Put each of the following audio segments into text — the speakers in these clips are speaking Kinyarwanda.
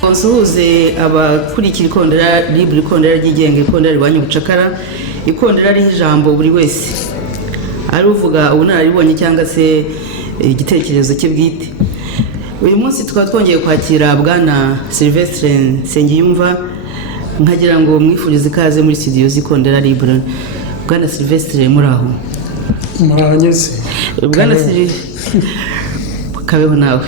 Konsuhuze abakurikira ikondera libre, ikondera ryigenga, ikondera rirwanya ubucakara, ikondera riha ijambo buri wese ari uvuga ubunararibonye cyangwa se igitekerezo cye bwite. Uyu munsi tukaba twongeye kwakira bwana Sylvestre Nsengiyumva, nkagira ngo mwifurize ikaze muri studio z'ikondera libre. Bwana Sylvestre muraho? Muranyeze. Bwana Sylvestre kabeho nawe.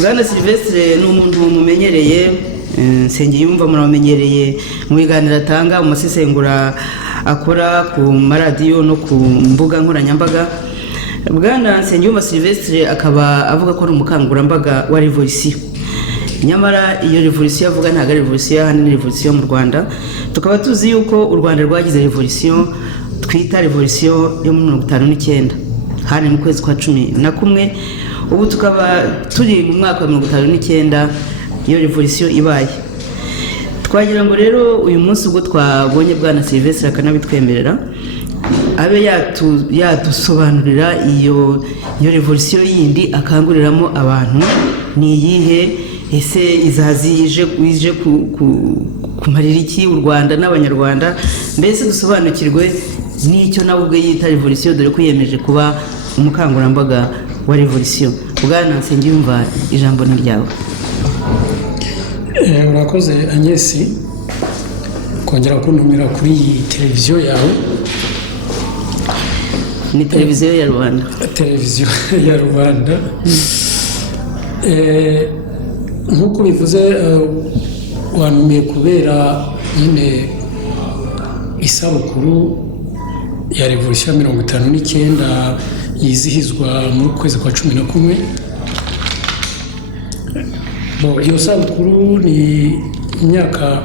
Bwana Sylvestre ni umuntu mumenyereye, Nsengiyumva muramenyereye mu biganiro atanga, mu masesengura akora ku maradiyo no ku mbuga nkoranyambaga. Bwana Nsengiyumva Sylvestre akaba avuga ko ari umukangurambaga wa revolution. Nyamara iyo revolution avuga ntago ari revolution hano, ni revolution mu Rwanda. Tukaba tuzi yuko u Rwanda rwagize revolution twita revolution yo mu 1959 hari mu kwezi kwa 11. Ubu tukaba turi mu mwaka wa 1959 iyo revolution ibaye. Twagira ngo rero uyu munsi ubwo twabonye bwana Sylvestre akanabitwemerera abe yadusobanurira iyo revolution yindi akanguriramo abantu ni iyihe, ese izazije kumarira iki u Rwanda n'abanyarwanda, mbese dusobanukirwe n'icyo nawe ubwe yita revolution, dore ko yemeje kuba umukangurambaga wa revolution. Bwana Nsengiyumva ijambo ni ryawe. Urakoze Agnes kongera kuntumira kuri iyi televiziyo yawe. Ni televiziyo ya Rwanda. Televiziyo ya Rwanda. Nkuko bivuze wanumiye kubera nyine isabukuru ya revolution 1959 yizihizwa mu kwezi kwa 11. Iyo sabukuru ni imyaka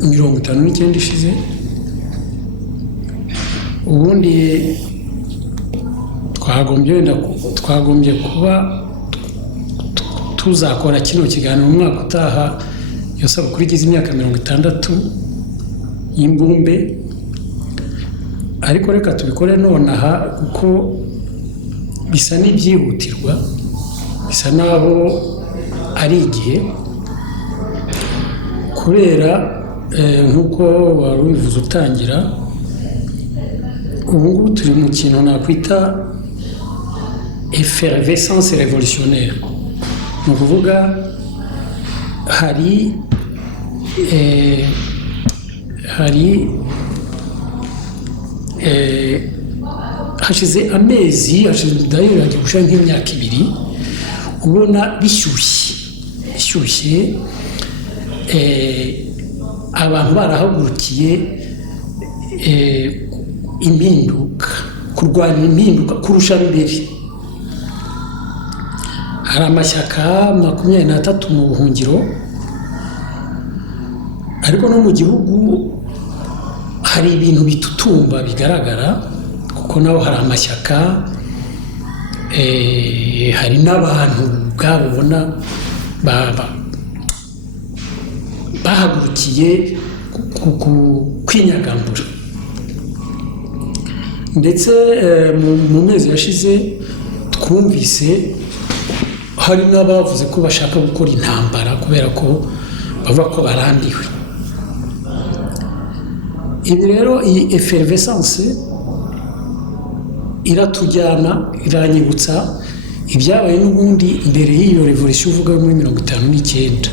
59 ishize. Ubundi twagombye kuba tuzakora kino kiganiro mu mwaka utaha, iyo sabukuru igize imyaka 60 y'imbumbe, ariko reka tubikore nonaha kuko bisa n'ibyihutirwa, bisa naho ari igihe, kubera nkuko wari ubivuze utangira, ubu turi mu kintu nakwita effervescence révolutionnaire. Ni ukuvuga hashize amezi, dayo yagiye gushira nk'imyaka 2 ubona bishyushye, abantu barahagurukiye impinduka, kurwanya impinduka kurusha mbere. Hari amashyaka 23 mu buhungiro, ariko no mu gihugu hari ibintu bitutumba bigaragara, kuko naho hari amashyaka, hari n'abantu bwabona bahagurukiye kwinyagambura. Ndetse mu mezi yashize twumvise hari n'abavuze ko bashaka gukora intambara kubera ko bavuga ko barambiwe. Ibi rero iyi effervescence iratujyana, iranyibutsa ibyabaye n'ubundi mbere y'iyo revolution uvuga muri 1959.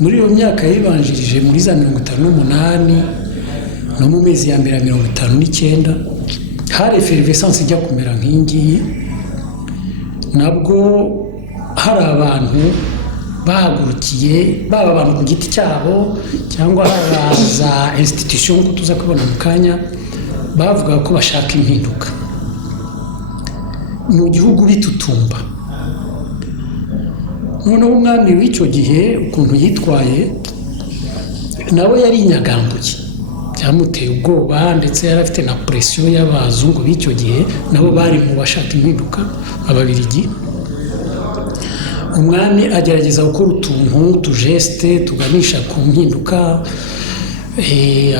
Muri iyo myaka yibanjirije muri za 1958 no mu mezi ya mbere ya 1959 hari effervescence ijya kumera nk'ingiyi, nabwo hari abantu bahagurukiye, baba abantu ku giti cyabo cyangwa za institution ko tuza kubona mu kanya, bavuga ko bashaka impinduka. mu gihugu bitutumba. Noneho umwami w'icyo gihe ukuntu yitwaye nawe yari inyagambuye, byamuteye ubwoba, ndetse yari afite na presiyo y'abazungu b'icyo gihe, nabo bari mu bashaka impinduka, ababiligi. Umwami agerageza gukora utuntu tujesite tuganisha ku mpinduka,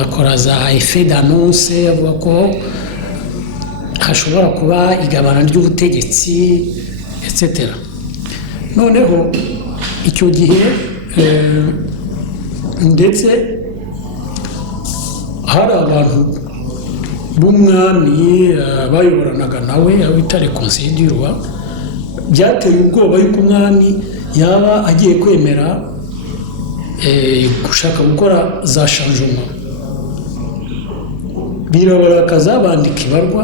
akora za effet d'annonce, avuga ko hashobora kuba igabana ry'ubutegetsi etc. Noneho icyo gihe ndetse hari abantu b'umwami bayoboranaga nawe, abo bita le conseil du roi, byateye ubwoba yuko umwami yaba agiye kwemera gushaka gukora za changement. Birabarakaza, bandika ibarwa,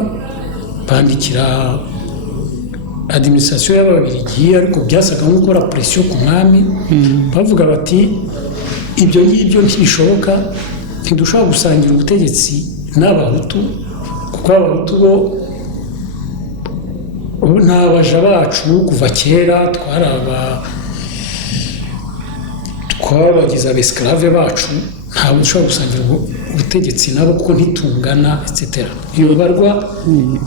bandikira administration y'ababiligi, ariko byasaga nko gukora presiyo ku mwami. Bavuga bati ibyo ngibyo ntibishoboka, ntidushobora gusangira ubutegetsi n'abahutu, kuko abahutu bo n'abaja bacu kuva kera twabagize abesclave bacu, ntabwo dushobora gusangira ubutegetsi nabo kuko ntitungana etc. Iyo barwa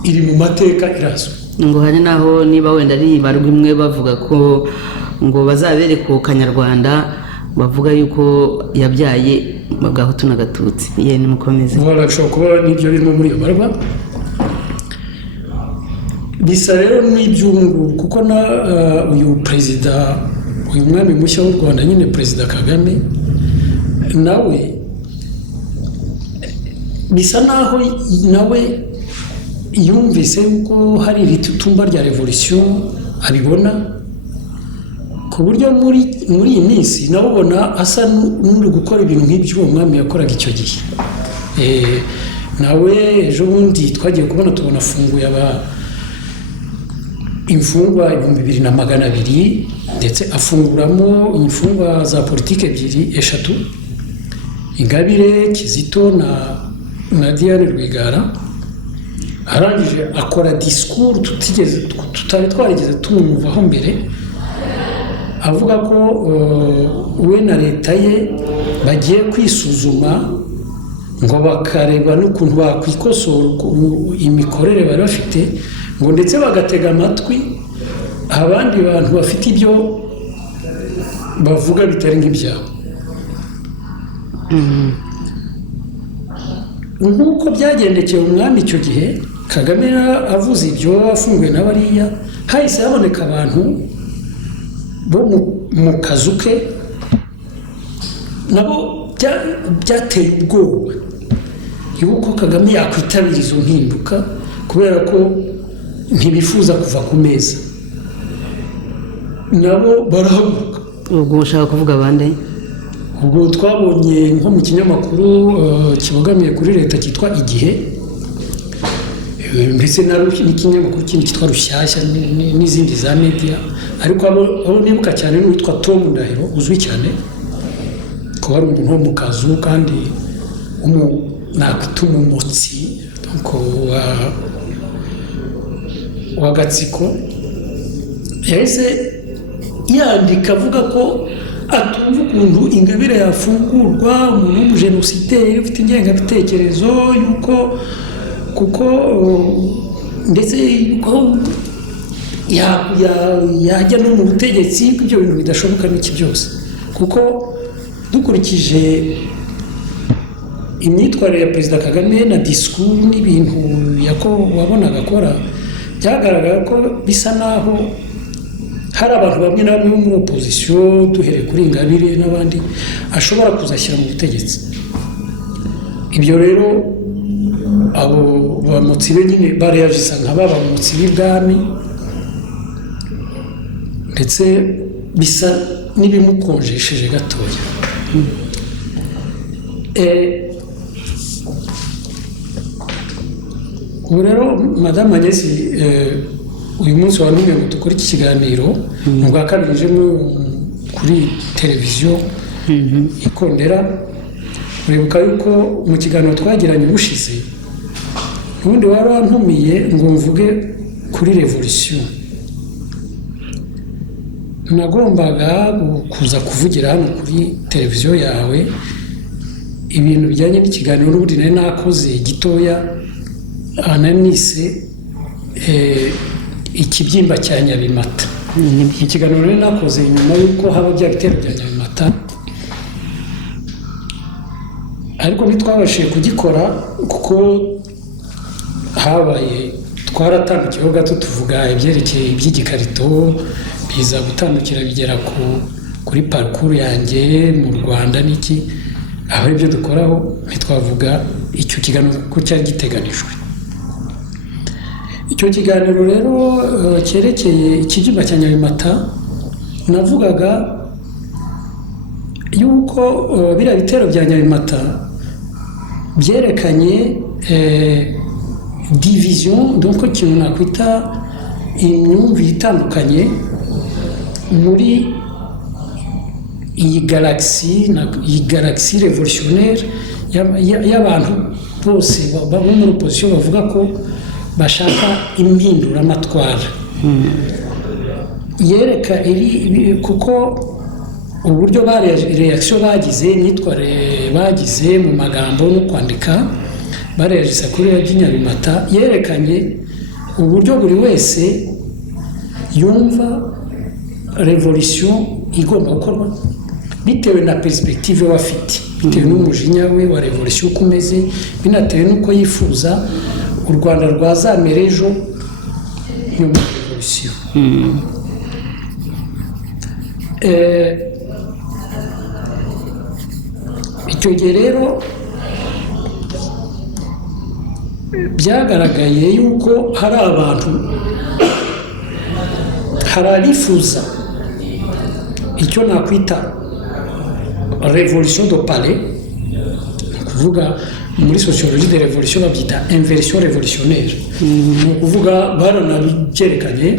iri mu mateka irazwi. Ngo hari naho niba wenda ari ibarwa imwe bavuga ko ngo bazabereka Kanyarwanda, bavuga yuko yabyaye Gahutu na Gatutsi. Ye nimukomeze. Bashobora kuba n'ibyo birimo muri iyo barwa. Bisa rero n'ibyungu, kuko na uyu mwami mushya w'u Rwanda nyine Perezida Kagame, nawe bisa naho nawe yumvise ko hari itutumba rya revolution abibona, ku buryo muri iyi minsi nawe ubona asa n'uri gukora ibintu nk'ibyo uwo mwami yakoraga icyo gihe. Nawe ejo bundi twagiye tubona afunguye imfungwa 2,200, ndetse afunguramo imfungwa za politike eshatu, Ingabire, Kizito na Diane Rwigara. Arangije akora discours tutari twarigeze tumwumvaho mbere, avuga ko we na leta ye bagiye kwisuzuma, ngo bakareba n'ukuntu bakwikosora imikorere bari bafite, ngo ndetse bagatega amatwi abandi bantu bafite ibyo bavuga bitari nk'ibyabo. Nk'uko byagendekeye umwami icyo gihe, Kagame avuze ibyo, afunguye n'abariya, hahise haboneka abantu bo mu kazu ke, nabo byateye ubwoba yuko Kagame yakwitabira izo mpinduka, kubera ko ntibifuza kuva ku meza. Nabo barahaguruka. Ubwo ushaka kuvuga abandi? Ubwo twabonye nko mu kinyamakuru kibogamiye kuri leta cyitwa Igihe, ndetse n'ikinyamakuru kindi cyitwa Rushyashya n'izindi za media, ariko abo nibuka cyane n'uwitwa Tom Ndahiro, uzwi cyane ko ari umuntu wo mu kazu, kandi nakwita umumotsi w'agatsiko. Yahise yandika avuga ko atumva ukuntu Ingabire yafungurwa, umuntu w'umujenosideri ufite ingengabitekerezo yuko, kuko ndetse yuko yajya no mu butegetsi, ko ibyo bintu bidashoboka n'iki byose, kuko dukurikije imyitwarire ya Perezida Kagame na discours n'ibintu wabonaga akora, byagaragara ko bisa naho hari abantu bamwe na bamwe bo muri opposition, duhereye kuri Ingabire n'abandi, ashobora kuzashyira mu butegetsi. Ibyo rero abo bamutsi be nyine barayajisa nk'abamutsi b'ibwami, ndetse bisa n'ibimukonjesheje gatoya. Ubu rero Madame Agnès, uyu munsi wa none ngo dukore iki kiganiro, mu bwa kabiri nje kuri televiziyo Ikondera. Uribuka yuko mu kiganiro twagiranye ubushize, ubundi wari wantumiye ngo mvuge kuri revolution nagombaga kuza kuvugira hano kuri televiziyo yawe ibintu bijyanye n'ikiganiro n'ubundi nari nakoze gitoya ananise ikibyimba cya Nyabimata. Ikiganiro nari nakoze nyuma y'uko haba bya bitero bya Nyabimata, ariko ntitwabashije kugikora kuko habaye twaratandukiyeho gato tuvuga ibyerekeye iby'igikarito biza gutandukira bigera kuri parcours yanjye mu Rwanda n'iki, aho ibyo dukoraho ntitwavuga icyo kiganiro ko cyari giteganijwe. Icyo kiganiro rero cyerekeye ikibyimba cya Nyabimata navugaga yuko biriya bitero bya Nyabimata byerekanye division, donc ikintu nakwita imyumvire itandukanye muri iyi galaxie revolutionnaire y'abantu bose bo muri opposition bavuga ko bashaka impinduramatwara. Yereka kuko uburyo reaction bagize, imyitwarire bagize mu magambo no kwandika barejisa kuri Nyabimata, yerekanye uburyo buri wese yumva revolution igomba gukorwa bitewe na perspective we afite, bitewe n'umujinya we wa revolution uko umeze, binatewe n'uko yifuza u Rwanda rwazamera ejo nyuma ya revolution. Icyo gihe rero byagaragaye yuko hari abantu, hari abifuza icyo nakwita revolution de palais, kuvuga muri sociologie de revolution babyita inversion révolutionnaire. Ni ukuvuga baranabyerekanye,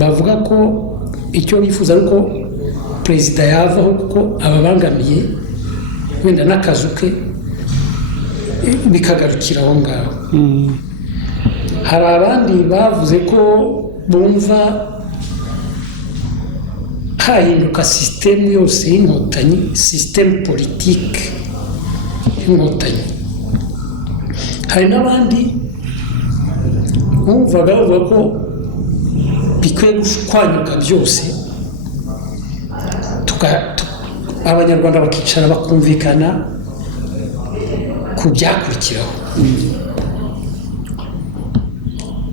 bavuga ko icyo bifuza ari uko perezida yavaho kuko ababangamiye wenda n'akazu ke bikagarukira aho ngaho. Hari abandi bavuze ko bumva hahinduka sisitemu yose y'inkotanyi, sisitemu politike y'inkotanyi. Hari n'abandi bumvaga bavuga ko bikwiye gushwanyuka byose, abanyarwanda bakicara bakumvikana ku byakurikiraho.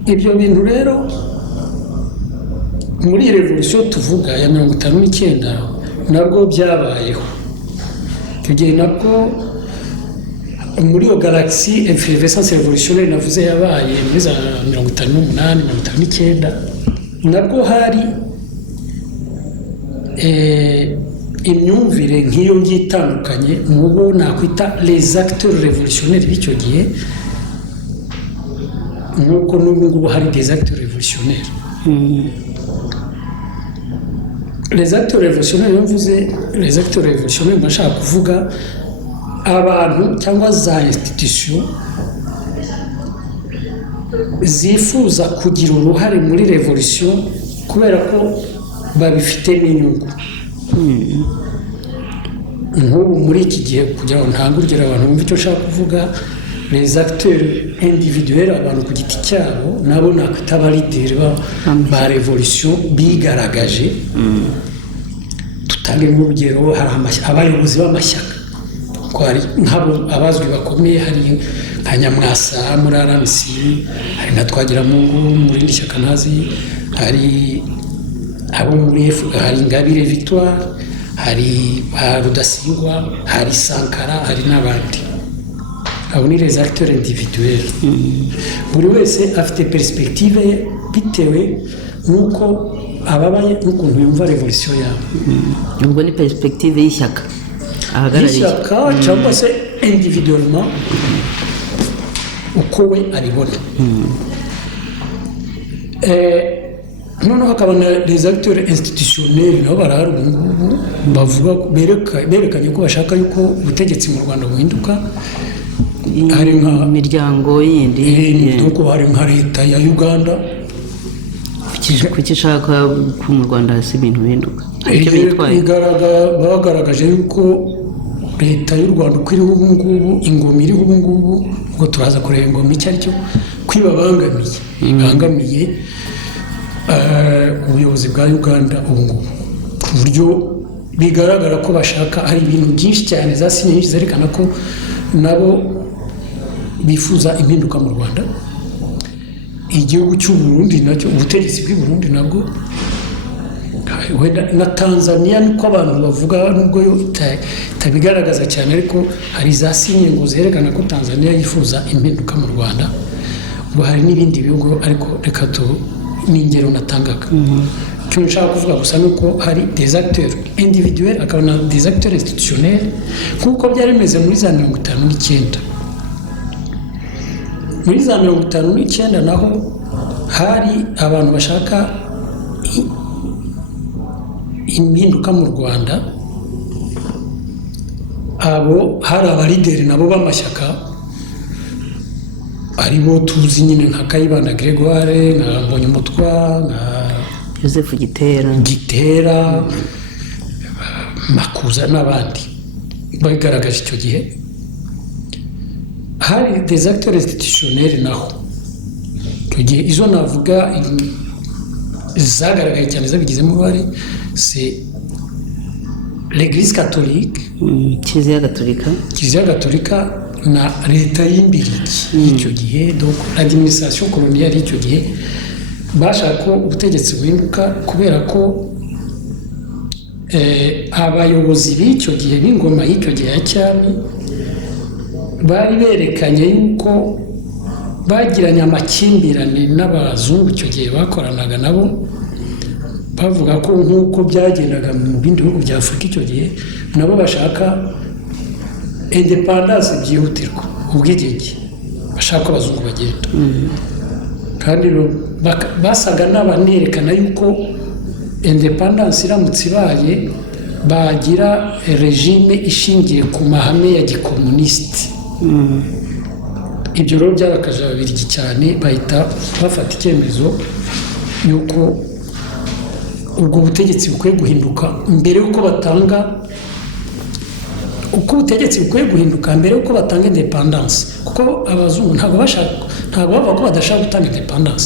Ibyo bintu rero muri revolution tuvuga ya 59 nabwo byabayeho. Icyo gihe nabwo muri iyo galaxie effervescence revolutionnaire navuze yabaye muri za 58 59, nabwo hari imyumvire nk'iyo ngiye itandukanye mu bo nakwita les acteurs révolutionnaires b'icyo gihe, nk'uko n'ubu ngubu hari des acteurs révolutionnaires. Les acteurs révolutionnaires, iyo mvuze les acteurs révolutionnaires bashaka kuvuga abantu cyangwa za institution zifuza kugira uruhare muri revolution kubera ko babifitemo inyungu. Nk'ubu muri iki gihe kugira ngo ntangurire abantu bumve icyo nshaka kuvuga, les acteurs individuels, abantu ku giti cyabo nabo nakwita abalideri ba revolution bigaragaje. Tutange nk'urugero, hari abayobozi b'amashyaka, nk'abo abazwi bakomeye, hari nka Nyamwasa muri RNC, hari nka Twagiramungu muri indi shyaka ntazi, hari abo muri hari Ingabire Victoire, hari Rudasingwa, hari Sankara, hari n'abandi. Abo ni les acteurs individuels. Buri wese afite perspective ye bitewe n'uko ababaye n'ukuntu yumva revolution yabo. Ubwo ni perspective y'ishyaka ahagarariye, y'ishyaka cyangwa se individuellement uko we abibona. Noneho hakaba na les acteurs institutionnels nabo barahari ubu ngubu, bavuga berekanye ko bashaka yuko ubutegetsi mu Rwanda buhinduka. imiryango yindi nuko hari nka leta ya Uganda kuki ishaka ko mu Rwanda hasi ibintu bihinduka bagaragaje yuko leta y'u Rwanda uko iriho ubu ngubu ingoma iriho ubu ngubu ubwo turaza kureba ingoma icyo ari cyo ibangamiye ubuyobozi bwa Uganda ubu ngubu ku buryo bigaragara ko bashaka hari ibintu byinshi cyane zasinye nyinshi zerekana ko nabo bifuza impinduka mu Rwanda. Igihugu cy'u Burundi nacyo ubutegetsi bw'i Burundi nabwo na Tanzania niko abantu bavuga nubwo yo itabigaragaza cyane ariko hari zasinye ngo zerekana ko Tanzania yifuza impinduka mu Rwanda. Ubwo hari n'ibindi bihugu ariko reka n'ingero natangaga. Icyo nshaka kuvuga gusa nuko hari des acteurs individuels akaba na des acteurs institutionnels kuko byari bimeze muri za 59. Muri za 59 naho hari abantu bashaka impinduka mu Rwanda. Abo hari abalideri nabo b'amashyaka aribo tuzi nyine nka Kayibanda Gregoire, nka Mbonyumutwa, nka Joseph Gitera, Makuza n'abandi bagaragaje icyo gihe. Hari des acteurs institutionnels naho icyo gihe izo navuga zagaragaye cyane zabigizemo uruhare c'est l'église catholique, Kiliziya Gatolika na leta y'imbirigi y'icyo gihe, donc l'administration coloniale y'icyo gihe bashaka ko ubutegetsi buhinduka kubera ko abayobozi b'icyo gihe b'ingoma y'icyo gihe ya cyami bari berekanye yuko bagiranye amakimbirane n'abazungu icyo gihe bakoranaga nabo, bavuga ko nk'uko byagendaga mu bindi bihugu bya Afurika icyo gihe nabo bashaka independence byihutirwa, ubwigenge, bashaka ko abazungu bagenda. Kandi basaga n'abanerekana yuko independence iramutse ibaye bagira regime ishingiye ku mahame ya gikomunisiti. Ibyo rero byarakaje ababirigi cyane, bahita bafata icyemezo yuko ubwo butegetsi bukwiye guhinduka mbere yuko batanga independence, kuko abazungu ntabwo bavuga ko badashaka gutanga independence.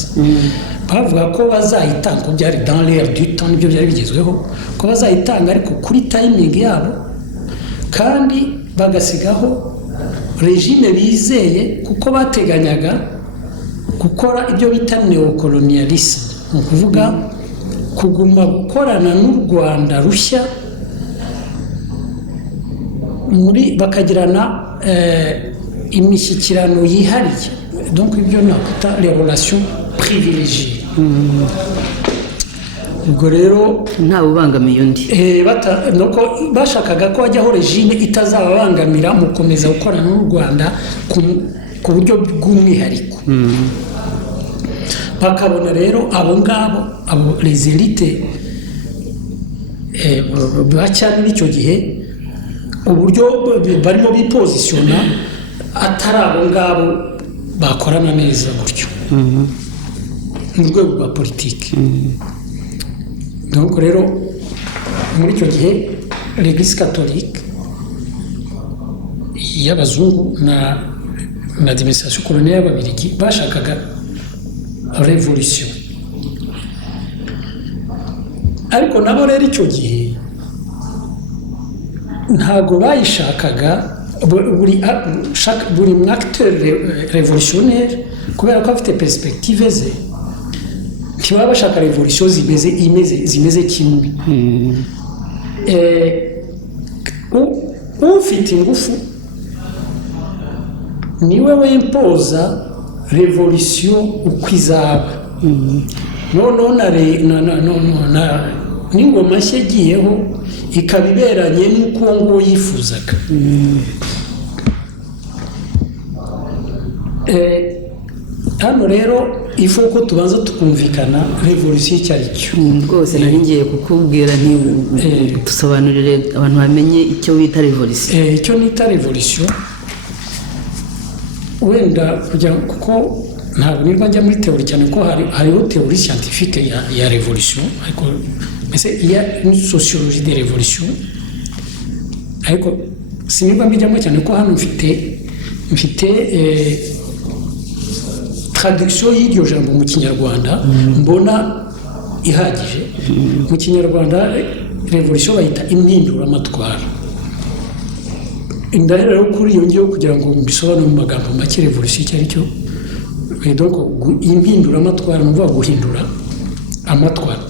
Bavuga ko bazayitanga, ko byari dans l'air du temps, nibyo byari bigezweho ko bazayitanga ariko kuri timing yabo, kandi bagasigaho regime bizeye, kuko bateganyaga gukora ibyo bita neocolonialisme, ni ukuvuga kuguma gukorana n'u Rwanda rushya bakagirana imishyikirano yihariye, donc ibyo nakwita les relations privilégiées. Ubwo rero ntawe ubangamiye undi, nuko bashakaga ko hajyaho regime itazababangamira mu gukomeza gukorana n'u Rwanda ku buryo bw'umwihariko. Bakabona rero abo ngabo les élites bacyane n'icyo gihe uburyo barimo bipozisiona atari abo ngabo bakorana neza gutyo mu rwego rwa politiki. Donc rero muri icyo gihe l'église catholique y'abazungu na administration coloniale y'ababirigi bashakaga revolution, ariko nabo rero icyo gihe ntago bayishakaga buri acteur révolutionnaire, kubera ko afite perspective ze, ntibaba bashaka revolution zimeze kimwe. Ufite ingufu niwe wimpoza revolution uko izaba. Noneho n'ingoma nshya igiyeho ikaba iberanye n'uko uwo nguwo yifuzaga. Hano rero ifu ko tubanza tukumvikana revolution icyo ari cyo. Rwose nari ngiye kukubwira dusobanurire abantu bamenye icyo wita revolution. Icyo nita revolution wenda kugira kuko ntabwo nirwa njya muri théorie cyane ko hariho théorie scientifique ya révolution ariko mbese il y a une sociologie des révolutions ariko sinirwa mbijyamo cyane ko hano mfite traduction y'iryo jambo mu kinyarwanda mbona ihagije mu kinyarwanda revolution bayita impinduramatwara indahera rero kuri iyo ngiyo kugira ngo mbisobanure mu magambo make revolution icyo ari cyo donc impinduramatwara ni ukuvuga guhindura amatwara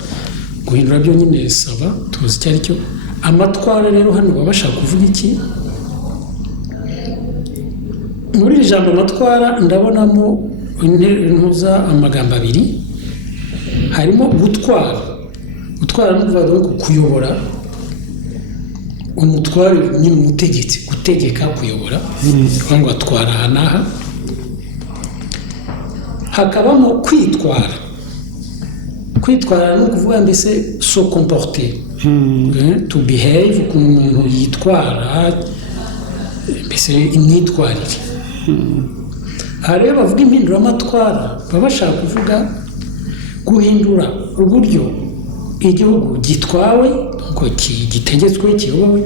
guhindura byo nyine saba tuzi icyo ari cyo amatwara rero hano baba bashaka kuvuga iki muri iri jambo amatwara ndabonamo intuza amagambo abiri harimo gutwara ni ukuvuga kuyobora umutware nyine umutegetsi gutegeka kuyobora kugira ngo atwara aha n'aha hakabamo kwitwara ni ukuvuga mbese so comporter to behave ukuntu umuntu yitwara mbese imyitwarire aha rero bavuga impinduramatwara baba bashaka kuvuga guhindura uburyo igihugu gitwawe ngo gitegetswe kiyobowe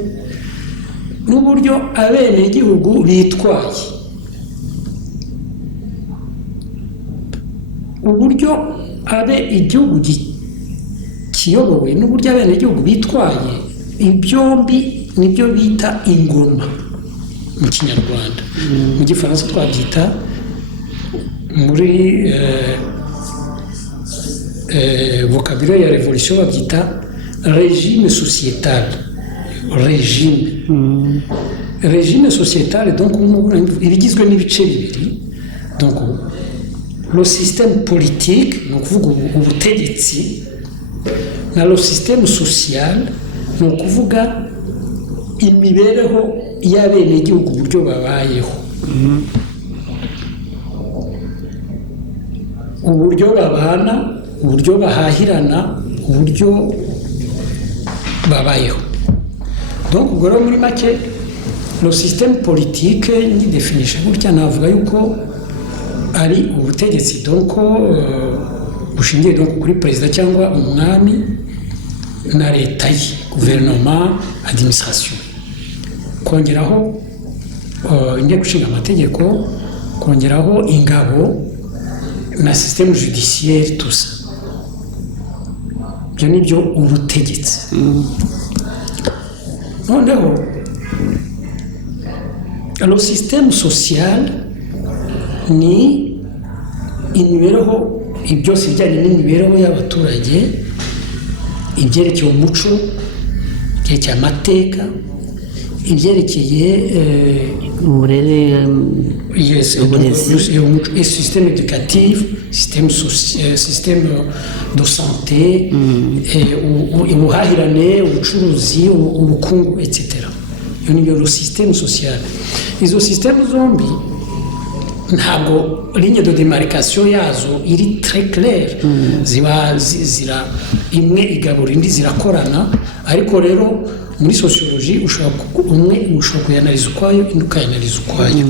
n'uburyo abenegihugu bitwaye uburyo igihugu kiyobowe n'uburyo abenegihugu bitwaye ibyombi nibyo bita ingoma mu kinyarwanda mu gifaransa twabyita muri vocabulaire ya révolution babyita régime sociétal régime sociétal donc ibigizwe n'ibice bibiri donc le système politique ni ukuvuga ubutegetsi na le système social ni ukuvuga imibereho y'abenegihugu uburyo babayeho uburyo babana uburyo bahahirana uburyo babayeho donc ubwo rero muri make le système politique nyidefinisha gutya navuga yuko ari ubutegetsi donc bushingiye donc kuri perezida cyangwa umwami na leta ye gouvernement administration kongeraho inteko ishinga amategeko kongeraho ingabo na système judiciaire tout ça ibyo ni byo ubutegetsi noneho le système social ni imibereho byose bijyanye n'imibereho y'abaturage ibyerekeye umuco ibyerekeye amateka ibyerekeye uburere système éducatif système de santé ubuhahirane ubucuruzi ubukungu etc iyo ni le système social izo système zombi ntabwo ligne de démarcation yazo iri très claire ziba imwe igabura indi zirakorana ariko rero muri sociologie ushobora kuyanaliza ukwayo indi ukayanaliza ukwayo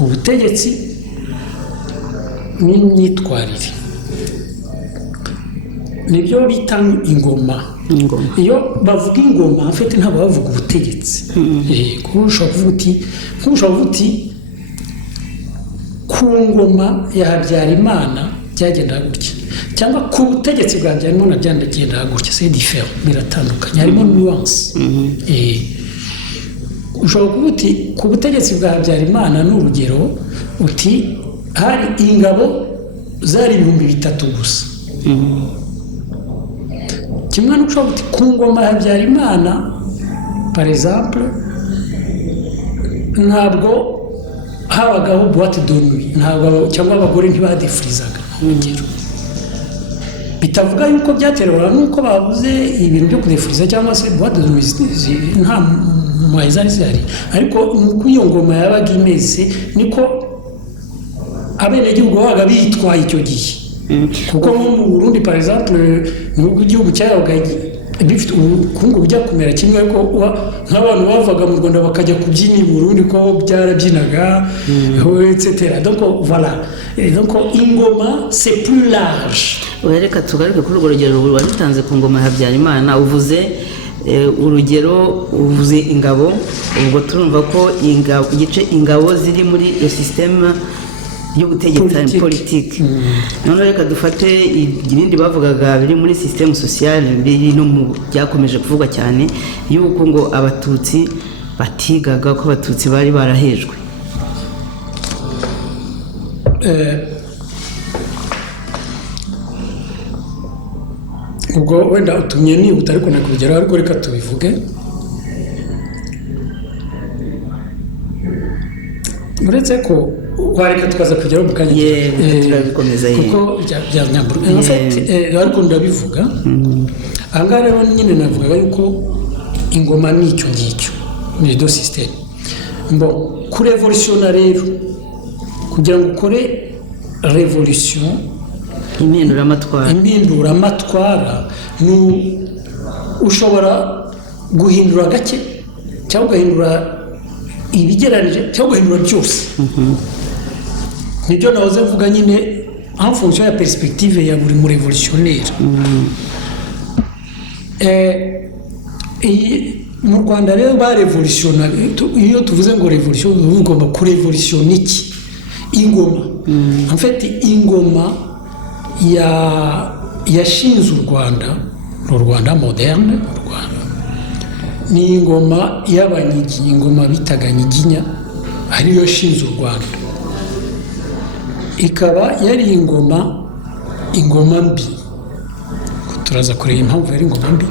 ubutegetsi n'imyitwarire nibyo bita ingoma iyo bavuga ingoma afite ntabwo bavuga ubutegetsi kuko ushobora kuvuga uti ku ngoma ya Habyarimana byagendaga gutya cyangwa ku butegetsi bwa Habyarimana byagendaga gutya c'est différent biratandukanye harimo nuance ushobora kuvuga uti ku butegetsi bwa Habyarimana n'urugero uti hari ingabo zari 3,000 gusa kimwe n'ushobora uti ku ngoma ya Habyarimana par exemple ntabwo habagaho boîte de nuit ntabwo cyangwa abagore ntibadefrizaga urugero bitavuga yuko byaterwa nuko babuze ibintu byo kudefriza cyangwa se boîte de nuit nta mwayizari zari ariko nuko iyo ngoma yabaga imeze niko abenegihugu babaga bitwaye icyo gihe kuko mu Burundi par exemple nubwo igihugu cyayoboga bifite ubukungu bijya kumera kimwe ko nk'abantu bavaga mu Rwanda bakajya kubyina i Burundi ko byarabyinaga etc. Donc voilà, donc ingoma c'est plus large. Reka tugaruke kuri urwo rugero warutanze ku ngoma ya Habyarimana. Uvuze urugero, uvuze ingabo, ubwo turumva ko ingabo ziri muri iyo systeme y'ubutegetsi politiki. None reka dufate ibindi bavugaga biri muri systeme sociale, biri no mu byakomeje kuvugwa cyane yuko ngo abatutsi batigaga, ko abatutsi bari barahejwe. Ubwo wenda utumye nihuta ariko nakugeraho, ariko reka tubivuge. Uretse ko wareka tukaza kugeraho mu kanya turabikomeza kuko byanyambura ariko ndabivuga. Ahangaha rero nyine navugaga yuko ingoma ni icyo ngicyo, ni do système. Bon, ku revolutiona rero, kugira ngo ukore revolution, impinduramatwara, ushobora guhindura gake cyangwa ugahindura ibigeranije cyangwa ugahindura byose. Nibyo nahoze mvuga nyine en fonction ya perspective ya buri mu revolutionnaire. Mu Rwanda rero ba revolutiona, iyo tuvuze ngo revolution ugomba kurevolutiona iki? Ingoma. En fait ingoma yashinze u Rwanda moderne, ni ingoma y'Abanyiginya, ingoma bitaga Nyiginya, ariyo yashinze u Rwanda. Ikaba yari ingoma mbi. Turaza kureba impamvu yari ingoma mbi.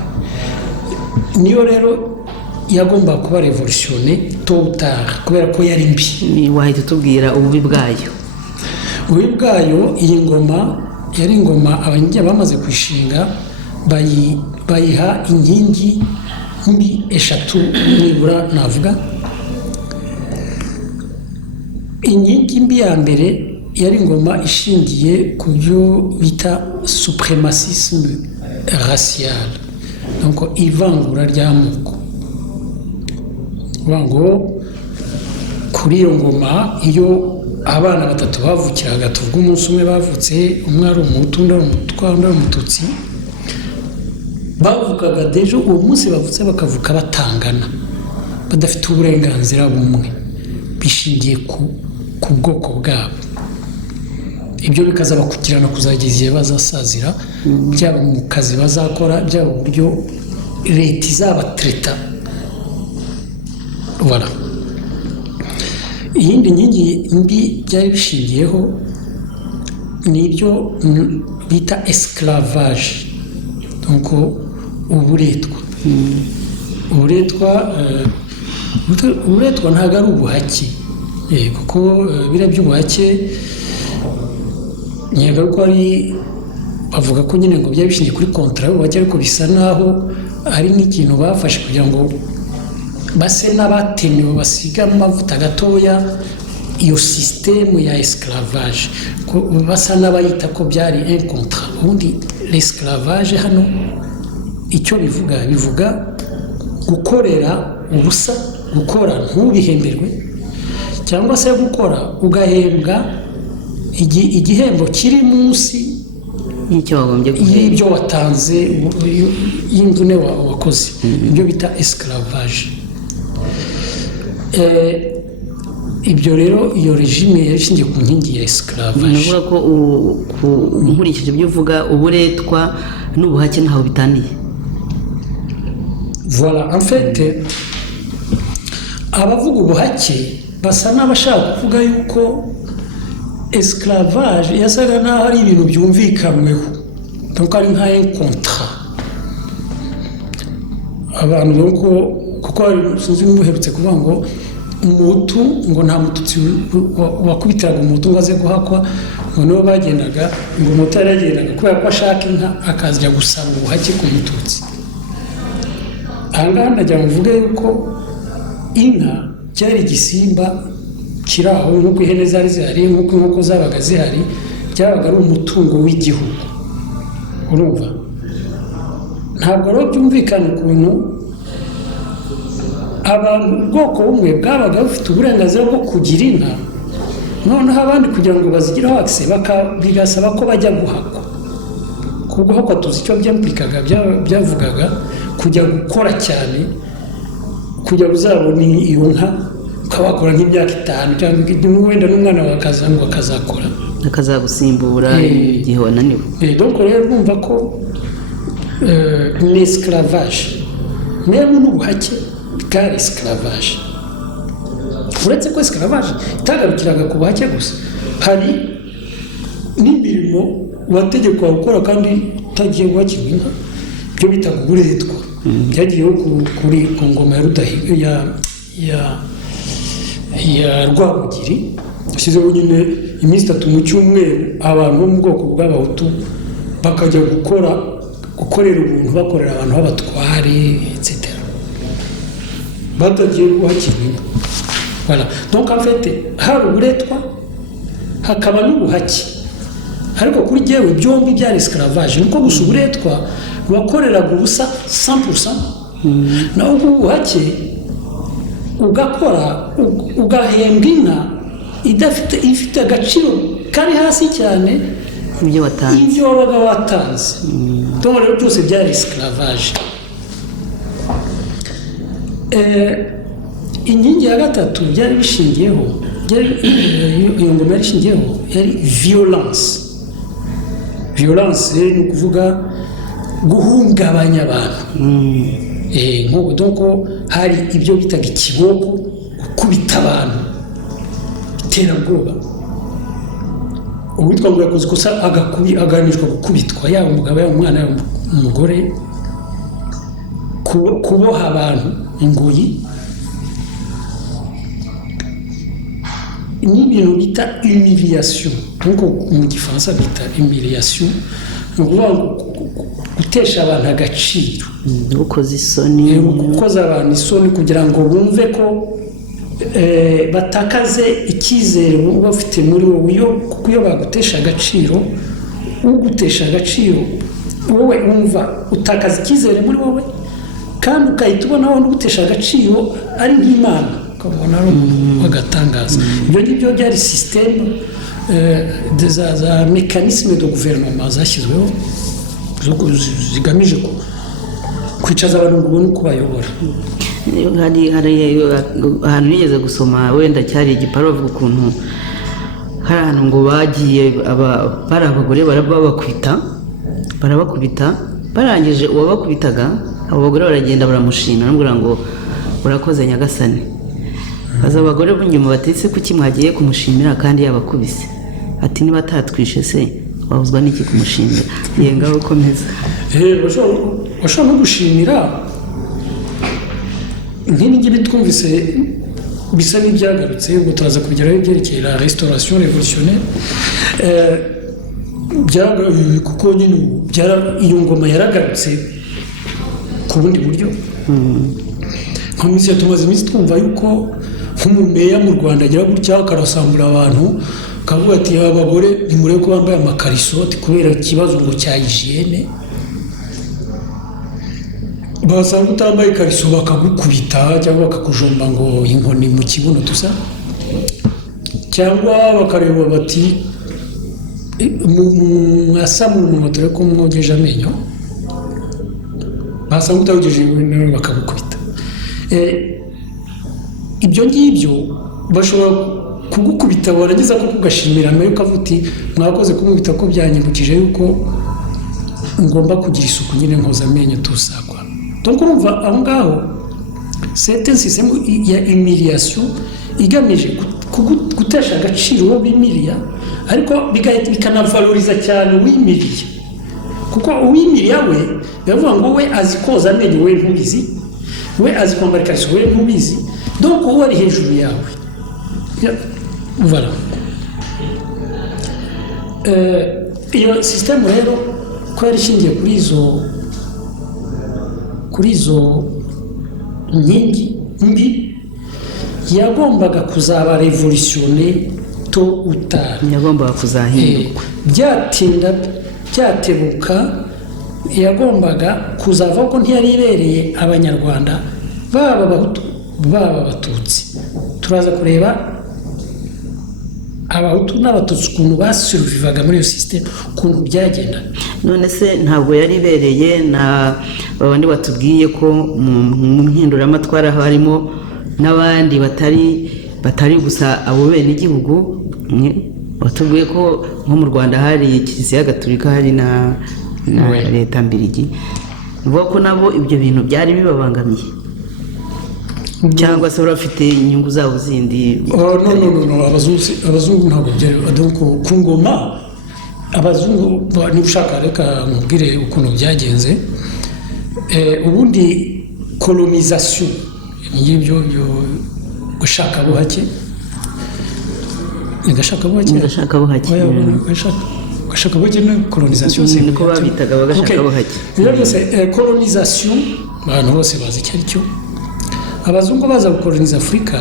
Niyo rero yagomba kuba revolutione tôt ou tard, kubera ko yari mbi. Wahita tubwira ububi bwayo? Ububi bwayo, iyi ngoma yari ingoma Abanyiginya bamaze kwishinga, bayiha inkingi mbi eshatu nibura navuga. Inkingi mbi ya mbere yari ingoma ishingiye ku byo bita supremacisme racial, donc ivangura ry'amoko. Ngo kuri iyo ngoma, iyo abana batatu bavukiraga, tuvuga umunsi umwe bavutse, umwe ari umuhutu, undi ari umutwa, undi ari umututsi, bavukaga dejo uwo munsi bavutse bakavuka batangana, badafite uburenganzira bumwe, bishingiye ku bwoko bwabo. Ibyo bikazabakukirana kuzageza igihe bazasazira, byaba mu kazi bazakora, byaba uburyo leta izabatreta. Voilà. Iyindi nkingi mbi byari bishingiyeho ni ibyo bita esclavage, donc uburetwa. Uburetwa ntabwo ari ubuhake, kuko biriya by'ubuhake nyega ko ari, bavuga ko nyine ngo byari bishingiye kuri contrat y'ubuhake, ariko bisa naho ari nk'ikintu bafashe kugira ngo base n'abatemewe basiga amavuta gatoya iyo systeme ya esclavage, ko basa n'abayita ko byari un contrat. Ubundi l'esclavage hano icyo bivuga gukorera ubusa, gukora ntubihemberwe, cyangwa se gukora ugahembwa igihembo kiri munsi y'ibyo watanze, y'imvune wakoze. Ibyo bita esclavage. Ibyo rero iyo regime yashingiye ku nkingi ya esclavage. Navuga ko nkurikije ibyo uvuga, uburetwa n'ubuhake ntaho bitaniye. Voilà, en fait abavuga ubuhake basa n'abashaka kuvuga yuko esclavage yasaga naho ari ibintu byumvikanweho, donc ari nka un contrat. Abantu nuko kuko sinzi muherutse kuvuga ngo umutu ngo nta mututsi wakubitiraga umutu ngo aze guhakwa, ngo nibo bagendaga, ngo umutu yaragendaga kubera ko ashaka inka akazajya gusaba ubuhake ku mututsi. Ahangaha ndagira ngo mvuge yuko inka cyari igisimba kiri aho, nk'uko ihene zari zihari, nk'uko inkoko zabaga zihari, byabaga ari umutungo w'igihugu. Urumva ntabwo rero byumvikana ukuntu abantu ubwoko bumwe bwabaga bufite uburenganzira bwo kugira inka, noneho abandi kugira ngo bazigireho akise bigasaba ko bajya guhakwa. Guhakwa tuzi icyo byamplikaga, byavugaga kujya gukora cyane kugira uzabona iyo nka, ukabakora nk'imyaka 5 cyangwa wenda n'umwana wawe akazakora akazagusimbura igihe wananiwe. Donc rero urumva ko l'esclavage même n'ubuhake bwari esclavage. Uretse ko esclavage itagarukiraga ku buhake gusa, hari n'imirimo wategekwa gukora kandi utagiye guhakirwa inka, byo bitaga uburetwa. Byagiyeho kuri ku ngoma ya Rudahigwa ya Rwabugiri, yashyizeho nyine iminsi 3 mu cyumweru abantu bo mu bwoko bw'abahutu bakajya gukorera ubuntu, bakorera abantu b'abatware etc. batagiye guhakirwa inka. Voilà. Donc en fait hari uburetwa hakaba n'ubuhake, ariko kuri jyewe byombi byari esclavage. Nuko gusa uburetwa wakoreraga ubusa 100%, naho ubuhake ugakora ugahembwa inka ifite agaciro kari hasi cyane ibyo wabaga watanze. Donc rero byose byari esclavage. Inkingi ya gatatu byari bishingiyeho, iyo ngoma yari ishingiyeho yari violence. Violence ni ukuvuga guhungabanya abantu. Donc hari ibyo bitaga ikiboko, gukubita abantu, iterabwoba. Uwitwa ngo yakoze ikosa aganishwa gukubitwa, yaba umugabo yaba umwana yaba umugore. Kuboha abantu ingoyi ni ibintu bita humiliation. Donc mu gifaransa bita humiliation, ni ukuvuga gutesha abantu agaciro, gukoza isoni, gukoza abantu isoni kugira ngo bumve ko batakaze icyizere bafite muri wowe. Kuko iyo bagutesha agaciro, ugutesha agaciro wowe wumva utakaza icyizere muri wowe, kandi ukahita ubona wowe ugutesha agaciro ari nk'Imana, ukabona ari wagatangaza. Ibyo ngibyo byari système za mécanisme de gouvernement zashyizweho zigamije kwicaza abantu ngo ubone uko bayobora. Hari ahantu nigeze gusoma, wenda cyari igiparo, bavuga ukuntu hari ahantu ngo bagiye bari abagore barabakubita, barangije uwabakubitaga abo bagore baragenda baramushima, baramubwira ngo urakoze nyagasani. Baza abagore b'inyuma batetse kuki mwagiye kumushimira kandi yabakubise? Ati niba atatwishe se wabuzwa n'iki kumushimira? Yenga ukomeza. Bashobora no gushimira nk'ibingibi twumvise bisa n'ibyagarutse, ubwo turaza kubigeraho ibyerekeye la restauration révolutionnaire. Kuko nyine iyo ngoma yaragarutse ku bundi buryo. Nka minsi tumaze iminsi twumva yuko nk'umumeya mu Rwanda agira gutya akarasambura abantu, akavuga ati abagore ntimurebe ko bambaye amakariso kubera ikibazo ngo cya hygiene. Basanga utambaye ikariso bakagukubita cyangwa bakakujomba ngo inkoni mu kibuno tusa, cyangwa bakareba bati mwasamu umuntu dore ko mwogeje amenyo, basanga utawogeje amenyo bakagukubita. Ibyo ngibyo bashobora kugukubita warangiza ko kugashimira nayo ukavuga uti mwakoze kumubita ko byanyibukije yuko ngomba kugira isuku nyine nkoza amenyo tusakwa. Donc urumva aho ngaho c'est un système ya humiliation igamije gutesha agaciro uwo bimiriya, ariko bikanavaloriza cyane uwimiriye. Kuko uwimiriya we yavuga ngo we azi koza amenyo we ntubizi, we azi kwambara ikariso we ntubizi, donc uwo ari hejuru yawe. Voilà. Iyo système rero ko yari ishingiye kuri izo nkingi mbi, yagombaga kuzaba revolutione to utari, yagombaga kuzahinduka. Byatinda byatebuka yagombaga kuzavaho ko ntiyari ibereye abanyarwanda baba abahutu baba abatutsi. Turaza kureba abahutu n'abatutsi ukuntu basurivivaga muri iyo sisiteme, ukuntu byagenda. None se ntabwo yari ibereye na babandi batubwiye ko mu mpinduramatwara harimo n'abandi batari gusa abo bene igihugu? Batubwiye ko nko mu Rwanda hari Kiliziya Gatolika, hari na leta mbirigi, uvuga ko nabo ibyo bintu byari bibabangamiye cyangwa se bafite inyungu zabo zindi? No, abazungu ntabwo byari ku ngoma. Abazungu niba ushaka reka nkubwire ukuntu byagenze. Ubundi colonization y'ibyo gushaka buhake, gashaka buhake na colonisation, c'est niko babitaga bagashaka buhake. Byose colonisation abantu bose bazi icyo ari cyo. Abazungu baza gukoloniza Afurika,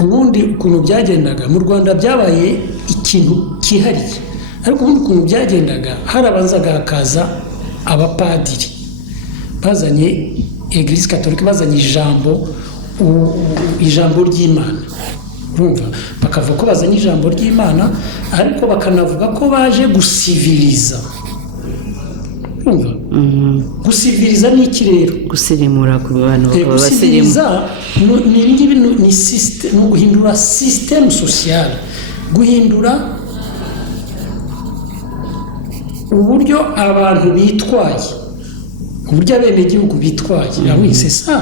ubundi ukuntu byagendaga mu Rwanda byabaye ikintu cyihariye, ariko ubundi ukuntu byagendaga harabanzaga hakaza abapadiri bazanye Eglise Catholique, bazanye ijambo ry'Imana. Urumva, bakavuga ko bazanye ijambo ry'Imana, ariko bakanavuga ko baje gusiviliza. Urumva, gusiviliza ni iki rero? Gusirimura ku bantu bakaba gusiviliza ni guhindura système social, guhindura uburyo abantu bitwaye, uburyo abenegihugu bitwaye. Oui, c'est ça.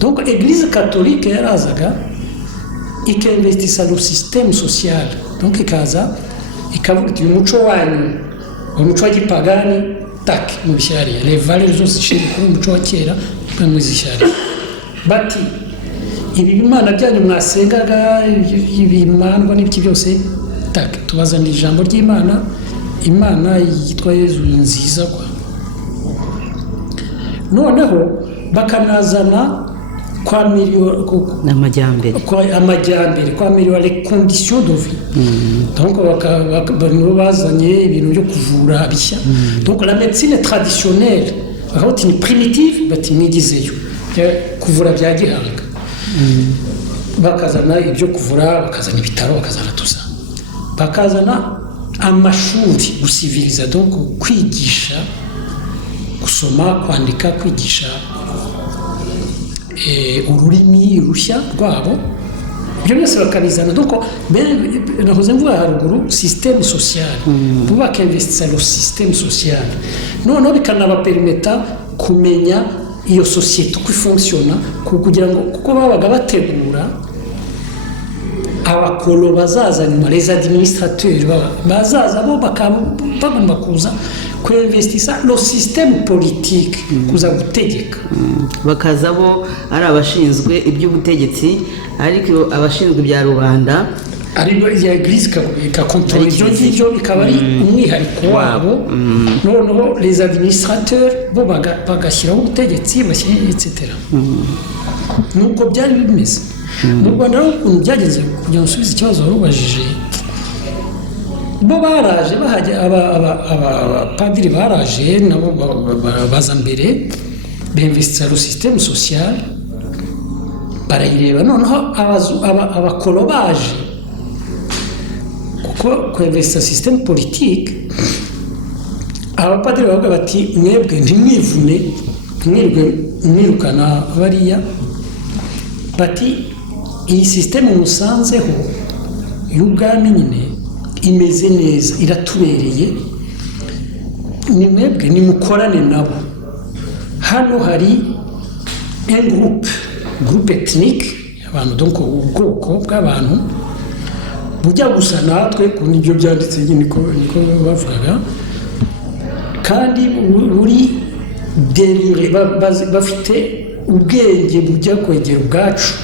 Donc Église catholique yarazaga ikinvestisa le système social, donc ikaza ikavuga iti umuco wanyu, umuco wa gipagani tak mubishyariye, les valeurs zose zishingiye kuri umuco wa kera bamuzishyariye. Bati ibi bimana byanyu mwasengaga, ibimandwa n'ibiki byose tak tubazanira ijambo ry'Imana, Imana yitwa Yezu nziza kwa. Noneho bakanazana kwa amajyambere les conditions de vie. Donc bazanye ibintu byo kuvura bishya. Donc la médecine traditionnelle ni primitive, bati mwigizeyo kuvura bya gihanga. Bakazana ibyo kuvura, bakazana ibitaro, bakazana tuza, bakazana amashuri gusiviliza, donc kwigisha gusoma, kwandika, kwigisha ururimi rushya rwabo. Ibyo byose bakabizana. Donc nahoze mvuga haruguru système social, bubaka investisa le système social, noneho bikanabaperimeta kumenya iyo société uko ifunctiona, kugira ngo kuko babaga bategura abakolo bazaza nyuma, les administrateurs bazaza bo bagomba kuza kuinvestisa le système politique, kuza gutegeka. Bakaza bo ari abashinzwe iby'ubutegetsi, ariko abashinzwe ibya rubanda aribo ya Eglise ikakontorora ibyo bikaba ari umwihariko wabo. Noneho les administrateurs bo bagashyiraho ubutegetsi, etc. Nuko byari bimeze mu Rwanda. Ukuntu byagenze, kugira ngo usubize ikibazo warubajije, bo baraje bahajya, abapadiri baraje nabo baza mbere, b'investisa le système social, barayireba. Noneho abakolo baje kuko kuinvestisa système politique, abapadiri bavuga bati mwebwe ntimwivune, mwirukana bariya, bati iyi système musanzeho y'ubwami nyine imeze neza, iratubereye, ni mwebwe nimukorane nabo. Hano hari un groupe ethnique, abantu, donc ubwoko bw'abantu bujya gusa natwe, ku nibyo byanditse niko bavugaga, kandi buri derire, bafite ubwenge bujya kwegera ubwacu,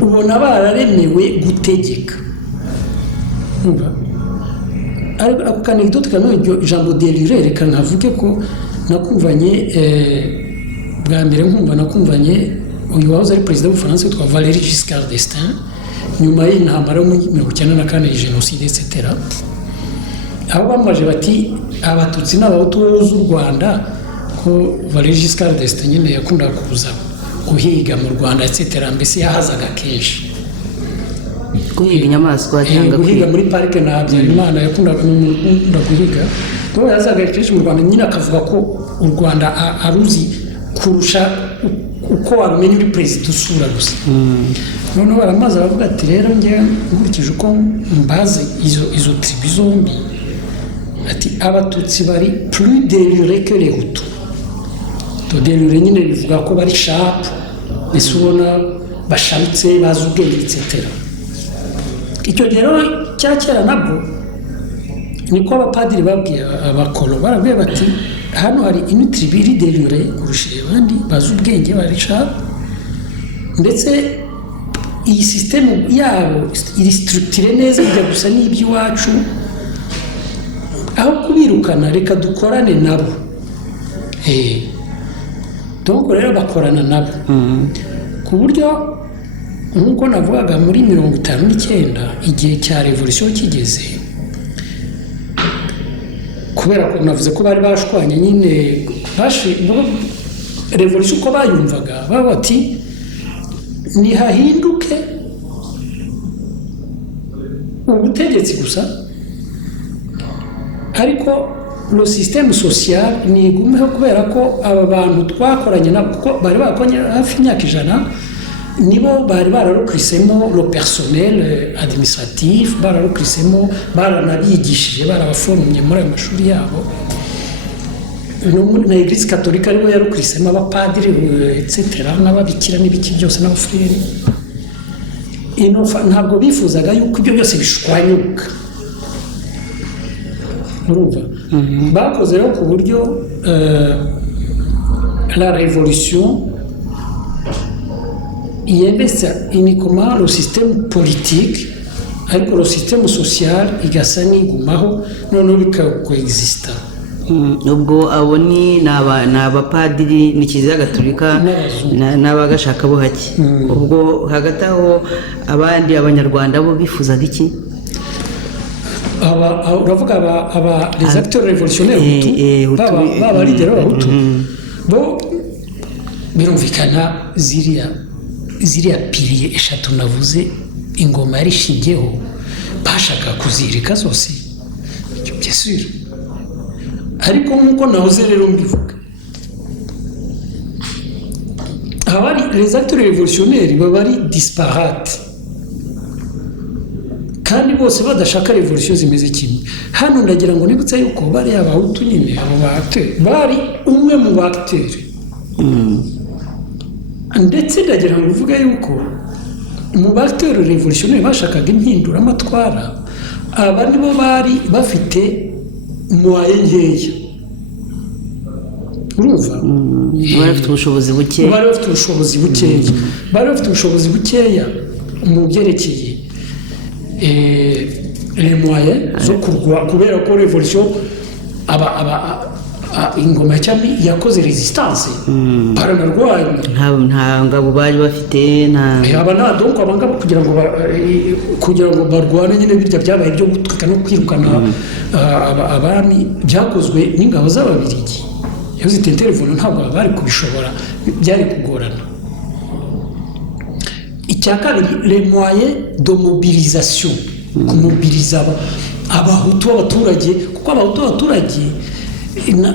ubona bararemewe gutegeka. Ako kanegdote kamwe, iryo jambo derire, reka nkavuge ko nakumvanye bwa mbere nakumvanye uyu wahoze ari perezida w'Ubufaransa witwa Valéry Giscard d'Estaing, nyuma y'intambara yo muri 1994 ya jenoside etc. aho bamaje bati abatutsi n'abahutu boza u Rwanda ko Valéry Giscard d'Estaing nyine yakundaga kuza guhiga mu Rwanda etc. mbese yahazaga kenshi guhiga inyamaswa cyangwa guhiga muri parike na Habyarimana yakundaga guhiga ko yazaga kenshi mu Rwanda nyine akavuga ko u Rwanda aruzi kurusha uko wamenye uri perezida usura gusa noneho baramaze baravuga ati rero njye nkurikije uko mbaze izo tribu zombi ati abatutsi bari plus délurés que les Hutus délurés nyine bivuga ko bari sharp mbese ubona basharitse bazi ubwenge etc. icyo gihe rero cya kera nabwo niko abapadiri babwiye abakolo barabwiye bati hano hari tribu iri délurée kurusha abandi bazi ubwenge bari sharp ndetse iyi système yabo iri structurée neza bijya gusa n'iby'iwacu aho kubirukana reka dukorane nabo donc rero bakorana nabo ku buryo nk'uko navugaga muri 59 igihe cya revolution kigeze kubera ko navuze ko bari bashwanye nyine revolution uko bayumvaga baba bati nihahinduke ubutegetsi gusa ariko le système social nigumeho kubera ko aba bantu twakoranye nabo kuko bari bakoranye hafi imyaka 100 nibo bari bararukrisemo le personnel administratif bararukrisemo baranabigishije barabaforumye muri ayo mashuri yabo na Église catholique aribo yarukrisemo abapadiri etc. n'ababikira n'ibiki byose n'abafurere ntabwo bifuzaga yuko ibyo byose bishwanyuka urumva bakoze rero ku buryo la révolution yembesa uniquement le système politique ariko le système social igasa n'igumaho noneho bikakoexista ubwo abo ni abapadiri ni Kiliziya Gatolika n'abagashaka bo hake ubwo hagati aho abandi abanyarwanda bo bifuzaga iki uravuga les acteurs révolutionnaires baba leader b'abahutu bo birumvikana ziriya piliye eshatu navuze ingoma yari ishingiyeho bashaka kuzirika zose icyo byesura ariko nk'uko nahoze rero mbivuga abari les acteurs révolutionnaires baba ari disparate kandi bose badashaka revolution zimeze kimwe hano ndagira ngo nibutse yuko bari abahutu nyine abo baacteurs bari umwe mu baacteurs ndetse ndagira ngo uvuge yuko mu baacteurs révolutionnaires bashakaga impinduramatwara aba nibo bari bafite moyen nkeya urumva bari bafite ubushobozi bukeya mu byerekeye les moyens zo kurwa kubera ko revolution ingoma cyami yakoze resistance baranarwanya nta ngabo bari bafite donc abangabo kugira ngo barwane nyine birya byabaye byo gutwika no kwirukana abami byakozwe n'ingabo z'ababirigi iyo zitenterevuna ntabwo bari kubishobora byari kugorana icya kabiri les moyens de mobilisation kumobiriza abahutu b'abaturage kuko abahutu b'abaturage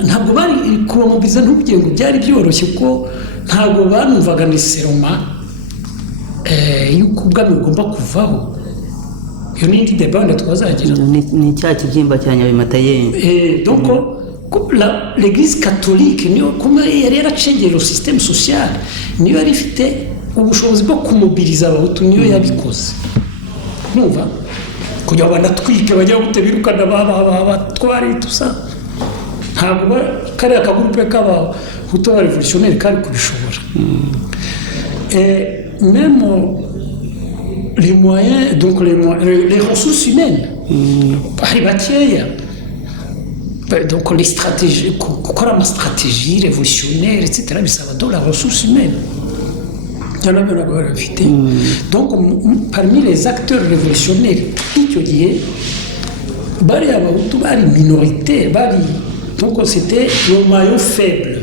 ntabwo bari kubamobiriza ntubwiye ngo byari byoroshye kuko ntabwo banumvaga nécessairement yuko ubwami bugomba kuvaho iyo ni indi debande twazagira ni cya kibyimba cya Nyabimata donc l'église catholique niyo kuma yari yaracengeye le système social niyo yari ifite ubushobozi bwo kumobiriza abahutu niyo yabikoze numva kugira ngo banatwike bajya gutebirukana abatwari tusa ntabwo kariya kagurupe k'abahutu ba révolutionnaire kari kubishobora même les moyens donc les ressources humaines bari bakeya donc les stratégies gukora amastratégie révolutionnaire etc bisaba de la ressource humaine donc parmi les acteurs révolutionnaires icyo gihe bari abahutu bari minorité bari donc c'était le maillon faible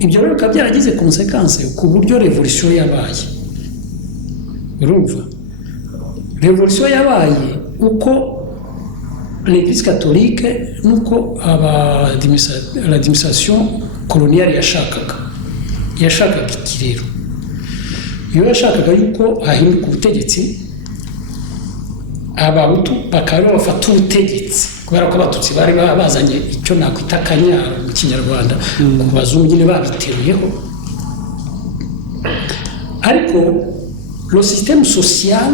ibyo rero bikaba byaragize konsekanse ku buryo revolution yabaye urumva revolution yabaye uko l'église catholique nuko l'administration coloniale yashakaga ikirero iyo yashakaga yuko hahinduka ubutegetsi abahutu bakaba bafata ubutegetsi kubera ko abatutsi bari bazanye icyo nakwita akanyaro mu kinyarwanda ku bazungu nyine babiteruyeho ariko le système social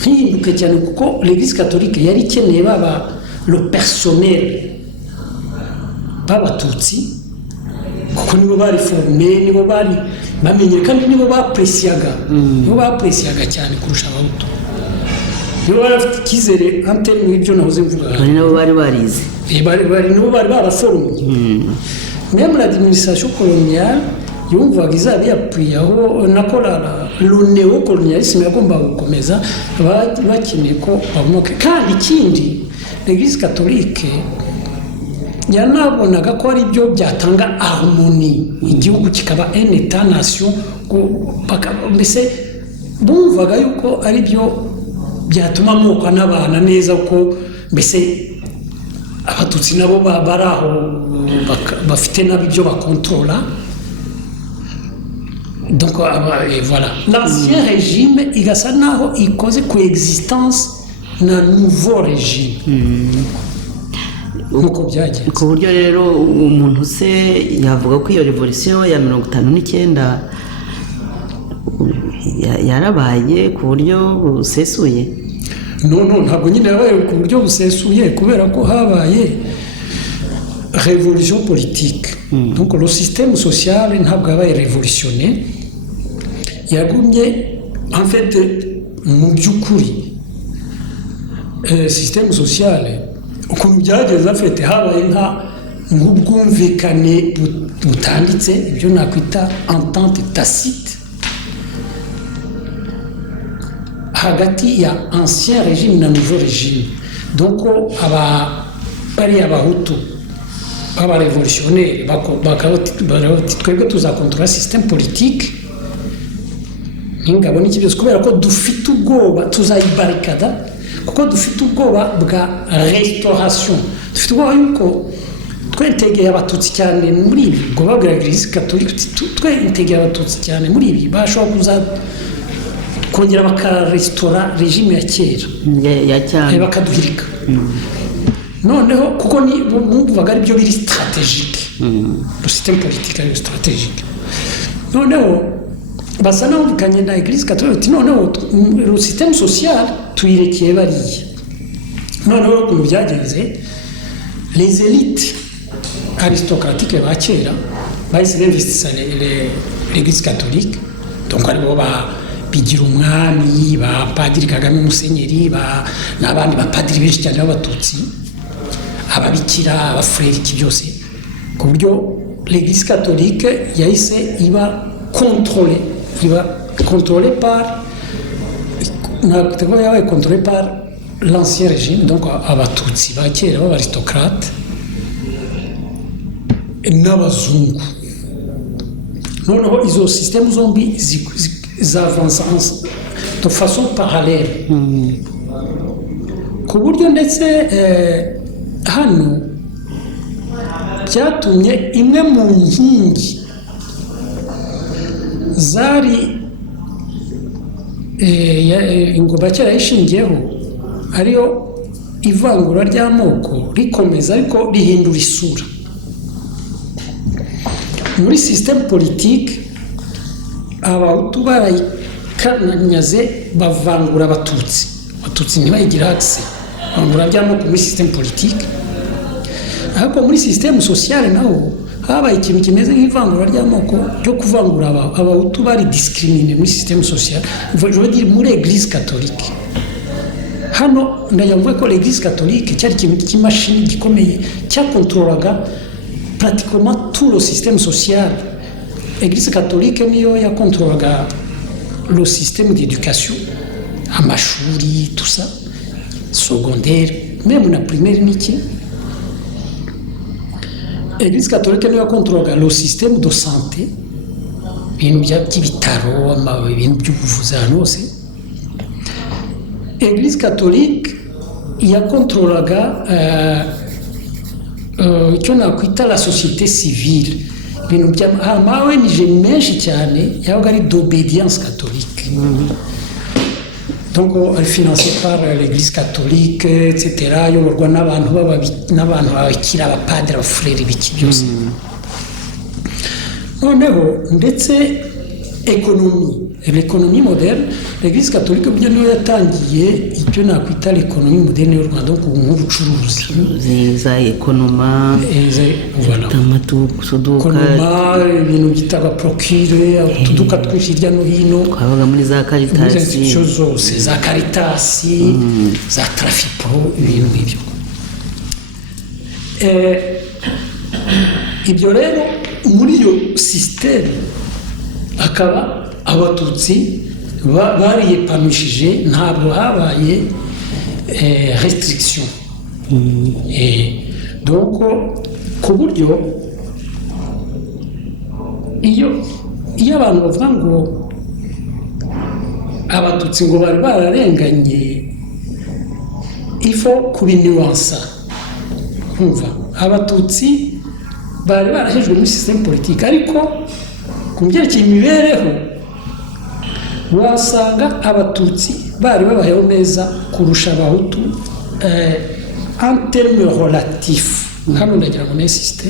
ntihinduke cyane kuko l'église catholique yari ikeneye baba le personnel b'abatutsi kuko nibo bari forme nibo bari bamenye kandi nibo bapresiyaga cyane kurusha abahutu nibo bari bafite icyizere antene n'ibyo nahoze mvuga bari nabo bari barize nibo bari baraforumye même l'administration coloniale yumvaga izaba yapfuye aho nakorara le néocolonialisme yagombaga gukomeza bakeneye ko bamuke kandi ikindi l'église catholique yanabonaga ko ari byo byatanga harmonie igihugu kikaba un état nation mbese bumvaga yuko ari byo byatuma amoko n'abana neza ko mbese abatutsi nabo bari aho bafite nabo ibyo bakontorora donc voilà l'ancien régime igasa naho ikoze coexistence na nouveau régime nuko byagenze ku buryo rero umuntu se yavuga ko iyo revolution ya 59 yarabaye ku buryo busesuye no ntabwo nyine yabaye ku buryo busesuye kubera ko habaye révolution politique donc le système social ntabwo yabaye révolutionné yagumye en fait mu by'ukuri système social ukuntu byageze afite habaye nk'ubwumvikane butanditse ibyo nakwita entente tacite hagati ya ancien régime na nouveau régime donc bari abahutu b'abarevolutionnaire twebwe tuzakontorora système politique ingabo n'iki byose kubera ko dufite ubwoba tuzayibarikada kuko dufite ubwoba bwa restauration dufite ubwoba yuko twentegeye abatutsi cyane muri ibi ngo babwira Eglise Catholique twentegeye abatutsi cyane muri ibi bashobora kuza kongera bakarestora regime ya kera ya cyane bakaduhirika noneho kuko bumvaga ari byo biri stratégique le système politique ari stratégique noneho basa n'abumvikanye na Eglise Catholique noneho le système social tuyirekeye bariya noneho ukuntu byagenze les élites aristocratiques ba kera bahise bimvistisa l'Eglise Catholique donc aribo bigira umwami ba Padiri Kagame Musenyeri n'abandi bapadiri benshi cyane b'abatutsi ababikira abafureri iki byose ku buryo l'Eglise Catholique yahise iba contrôlée par l'ancien régime donc abatutsi ba kera b'abaristocrate n'abazungu noneho izo système zombi zavansa de façon parallèle ku buryo ndetse hano byatumye imwe mu nkingi zari ingoma kera yishingiyeho ariyo ivangura ry'amoko rikomeza ariko rihindura isura muri système politique abahutu barayikanyaze bavangura abatutsi ntibayigira accès bavangura ry'amoko muri système politique ariko muri système social naho habaye ikintu kimeze nk'ivangura ry'amoko ryo kuvangura abahutu bari discriminé muri système social je veux dire muri Église catholique hano ndayavuga ko l'Église catholique cyari ikintu cy'imashini gikomeye cyakontrolaga pratiquement tout le système social. L'Église catholique niyo yakontrolaga le système d'éducation amashuri tout ça secondaire même na primaire n'iki Église catholique niyo yakontorolaga le système de santé ibintu by'ibitaro ibintu by'ubuvuzi ahantu hose Église catholique yakontorolaga icyo nakwita la société civile ibintu by'amawe nije menshi cyane yabaga ari d'obédience catholique donc elle est financée par l'église catholique etc yoborwa n'abantu babakira abapadiri abafureri biki byose noneho ndetse l'économie moderne l'église catholique burya niyo yatangiye icyo nakwita l'économie moderne y'u Rwanda nk'ubucuruzi za ekonoma amaduka ibintu byitwa procure utuduka twinshi hirya no hino twabaga muri za Caritas zose za Caritas za Trafipro ibintu nk'ibyo ibyo rero muri iyo système akaba abatutsi bariyepanishije ntabwo habaye restriction donc ku buryo iyo abantu bavuga ngo abatutsi ngo bari bararenganye ifo kubinuansa kumva abatutsi bari barahejwe muri système politique ariko ku byerekeye imibereho wasanga abatutsi bari babayeho neza kurusha abahutu en terme relatif hano ndagira ngo n'insiste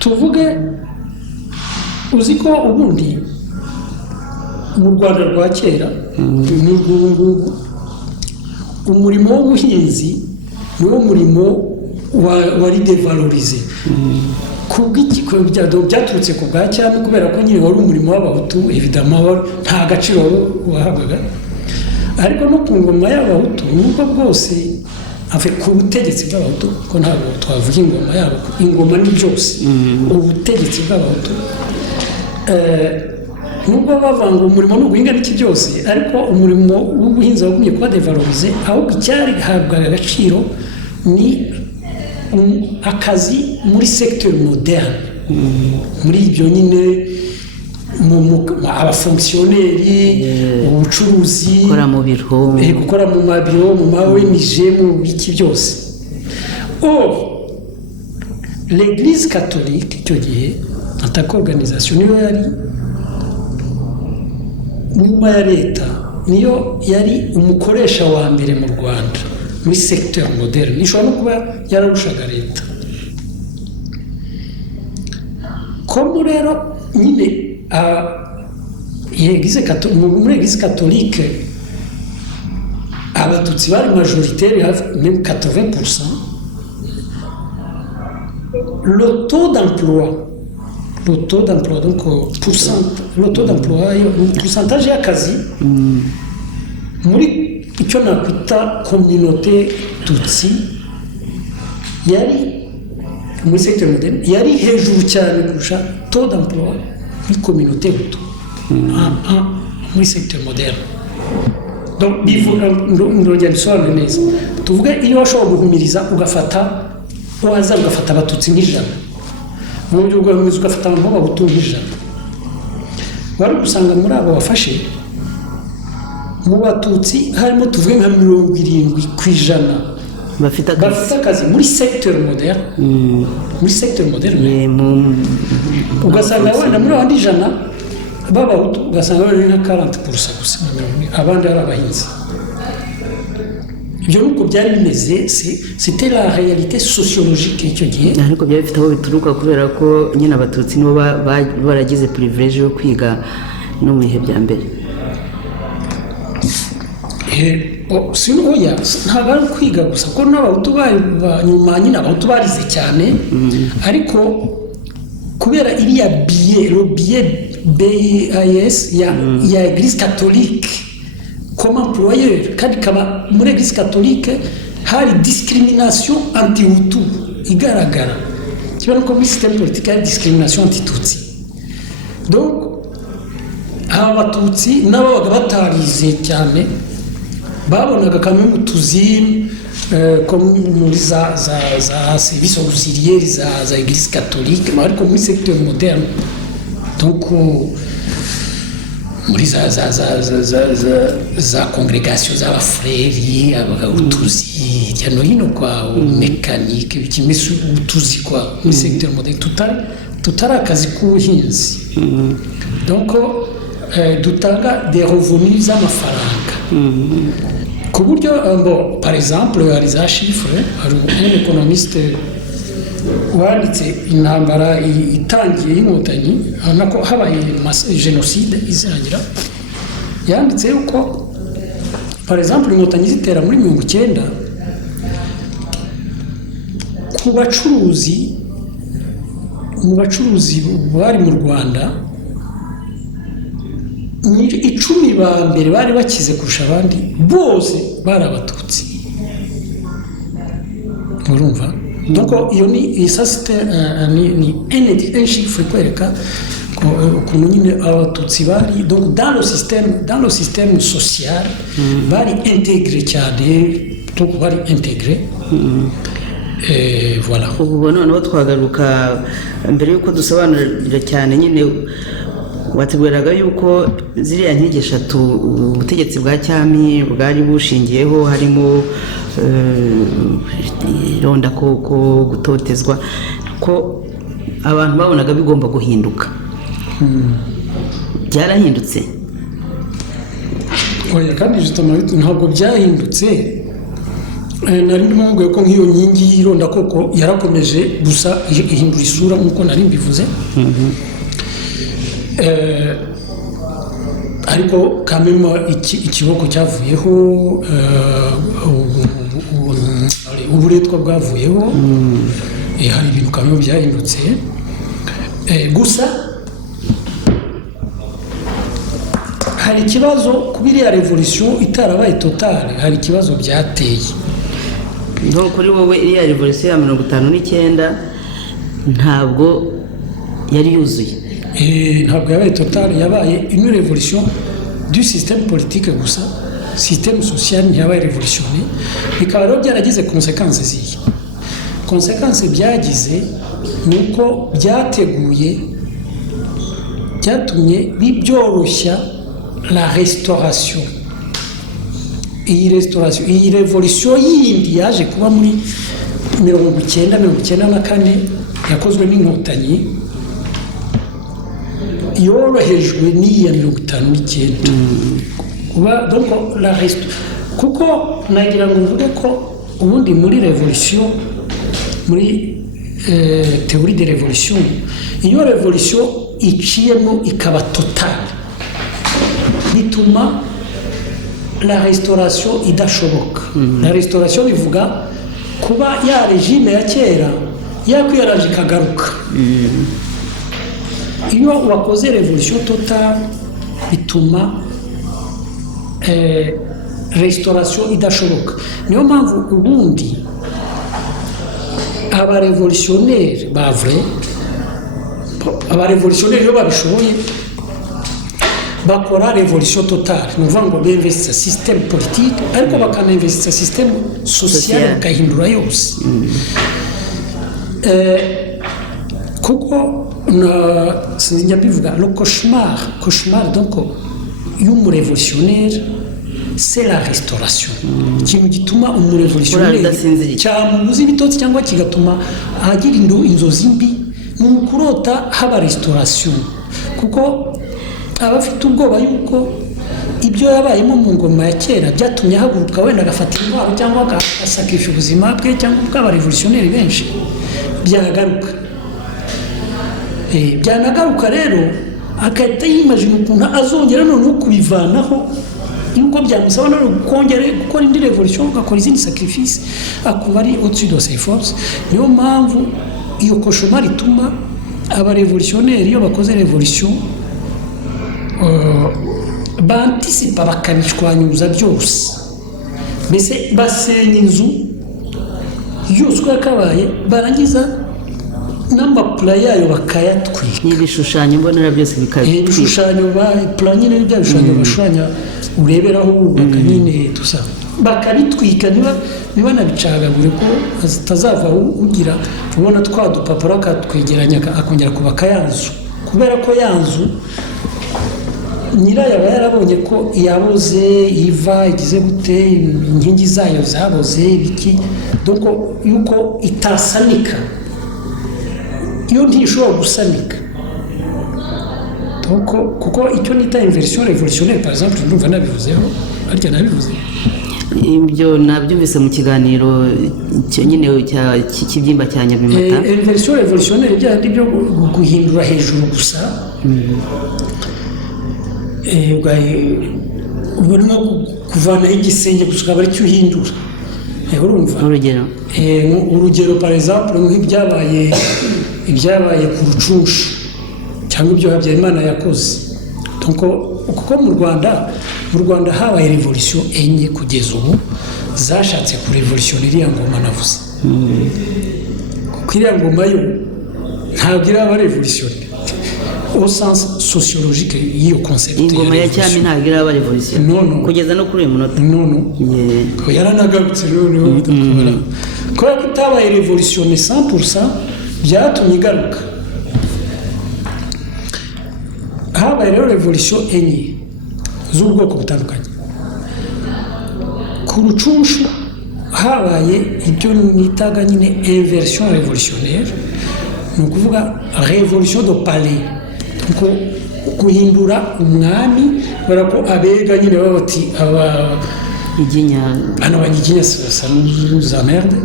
tuvuge uzi ko ubundi mu Rwanda rwa kera n'urwungugu umurimo w'ubuhinzi niwo murimo wari devalorize byaturutse ku bwa cyami kubera ko nyine wari umurimo w'abahutu evidemment nta gaciro wahabwaga ariko no ku ngoma y'abahutu nubwo bwose ku butegetsi bw'abahutu ko ntabwo twavuga ingoma yabo ingoma ni byose ubutegetsi bw'abahutu nubwo bavanga umurimo n'ubuhinga n'iki byose ariko umurimo w'ubuhinzi wagumye kuba devalorize ahubwo icyari habwaga agaciro ni akazi muri secteur moderne muri ibyo nyine abafonctionnaire ubucuruzi gukora mu mabiro mu ma ONG mu biki byose l'église catholique icyo gihe en tant qu'organisation niyo yari nyuma ya leta niyo yari umukoresha wa mbere mu Rwanda muri secteur moderne ishobora no kuba yararushaga leta comme rero nyine muri église catholique abatutsi bari majoritaire même 80%. Le taux d'emploi donc le taux d'emploi pourcentage y'akazi muri icyo nakwita communauté tutsi yari muri secteur moderne yari hejuru cyane kurusha taux d'emploi muri communauté hutu muri secteur moderne donc ndongera bisobanure neza tuvuge iyo washobora guhumiriza ugafata abatutsi nk'ijana mu buryo bw'ubuhumiriza ugafata abantu b'abahutu nk'ijana wari gusanga muri abo wafashe mu batutsi harimo tuvuge nka 70% bafite akazi muri secteur moderne ugasanga wenda muri abandi ijana b'abahutu ugasanga bari nka 40% gusa abandi ari abahinzi ibyo nuko byari bimeze c'était la réalité sociologique icyo gihe ariko byari bifite aho bituruka kubera ko nyine abatutsi nibo baragize privilege yo kwiga no mu bihe bya mbere oya ntabwo ari kwiga gusa ko n'abahutu nyuma nyine abahutu barize cyane ariko kubera iriya billet BIS ya église catholique comme employeur kandi kaba muri église catholique hari discrimination anti-hutu igaragara kibona ko muri système politique hari discrimination anti-tutsi donc aba batutsi n'ababaga batarize cyane babonaga kamwe mu tuzi ko muri za services auxiliaires za église catholique ariko muri secteur moderne donc muri za congregation z'abafreri utuzi hirya no hino kwa mécanique bikimese utuzi kwa muri secteur moderne tutari akazi k'ubuhinzi donc dutanga des revenus z'amafaranga ku buryo par exemple hari za chiffre hari un économiste wanditse intambara itangiye y'inkotanyi nako habaye jenoside izarangira yanditse yuko par exemple inkotanyi zitera muri 1990 ku bacuruzi bari mu Rwanda 10 ba mbere bari bakize kurusha abandi bose bari abatutsi urumva donc iyo ni isasite ni un chiffre kwereka ko nyine abatutsi bari donc dans le système social bari intégré cyane donc bari intégré voilà ubu noneho twagaruka mbere yuko dusobanurira cyane nyine watubwiraga yuko ziriya nkigi eshatu ubutegetsi bwa cyami bwari bushingiyeho harimo ronda ko gutotezwa ko abantu babonaga bigomba guhinduka byarahindutse oya kandi justement ntabwo byahindutse nari ndimubwiye ko nk'iyo nkingi y'ironda koko yarakomeje gusa ihindura isura nk'uko nari mbivuze ariko kamemo ikiboko cyavuyeho uburetwa bwavuyeho hari ibintu kamemo byahindutse gusa hari ikibazo kubiriya revolution itarabaye totale hari ikibazo byateye no kuri wowe iriya revolution ya 59 ntabwo yari yuzuye ntabwo yabaye totale yabaye une révolution du système politique gusa système social ntiyabaye révolutionné bikaba rero byaragize conséquences ziyi conséquences byagize nuko byatumye bibyoroshya la restauration iyi revolution yindi yaje kuba muri 1994 yakozwe n'inkotanyi yorohejwe n'iya 59 donc la reste kuko nagira ngo mvuge ko ubundi muri revolution muri théorie de révolution iyo revolution iciyemo ikaba totale bituma la restauration idashoboka la restauration bivuga kuba ya regime ya kera yakwiyaraje ikagaruka iyo wakoze revolution totale bituma restauration idashoboka niyo mpamvu ubundi abarevolutionnaire ba vrai abarevolutionnaire iyo babishoboye bakora revolution totale ni ukuvuga ngo bemvesisa système politique ariko bakanamvesisa système social bakahindura yose kuko sinjya mbivuga le cauchemar donc y'umurevolutionnaire c'est la restauration ikintu gituma umurevolutionnaire cyamubuza ibitotsi cyangwa kigatuma agira inzozi mbi ni ukurota haba restauration kuko abafite ubwoba yuko ibyo yabayemo mu ngoma ya kera byatumye haguruka wenda agafata intwaro cyangwa agasakisha ubuzima bwe cyangwa bw'abarevolutionnaire benshi byagaruka byanagaruka rero akahita yimajina ukuntu azongera noneho kubivanaho yuko byamusaba no kongera gukora indi revolution agakora izindi sacrifice akuba ari au-dessus de ses forces niyo mpamvu iyo cauchemar ituma abarevolutionnaire iyo bakoze revolution bantisipa bakabishwanyuza byose mbese basenya inzu yose uko yakabaye barangiza amapula yayo bakayatwika n'ibishushanyo mbonera byose bikabitwika ibishushanyo pula nyine n'ibya bishushanyo bashushanya ureberaho wubaka nyine tusa bakabitwika niba nabicagagure ko atazava ugira ubona twa dupapuro akatwegeranya akongera kubaka ya nzu kubera ko ya nzu nyirayo aba yarabonye ko yaboze iva igize gute inkingi zayo zaboze ibiki yuko itasanika iyo ntishobora gusanika kuko icyo nita inversion revolutionnaire par exemple ndumva nabivuzeho ariko nabivuze ibyo nabyumvise mu kiganiro nyine cy'ikibyimba cya Nyabimata inversion revolutionnaire byandi byo guhindura hejuru gusa urimo kuvanaho igisenge gusa ukaba aricyo uhindura urumva urugero par exemple nk'ibyabaye ku Rucunshu cyangwa ibyo Habyarimana yakoze kuko mu Rwanda habaye revolution enye kugeza ubu zashatse ku revolution iriya ngoma navuze kuko iriya ngoma yo ntabwo iraba revolution au sens sociologique y'iyo concept ingoma ya cyami ntabwo iraba revolution kugeza no kuri uyu munota yaranagarutse kubera ko itabaye revolution 100% byatumye igaruka habaye rero revolution enye z'ubwoko butandukanye ku Rucunshu habaye ibyo nitaga nyine inversion revolutionnaire ni ukuvuga revolution de palais guhindura umwami kubera ko abega nyine baba bati abanyiginya za merde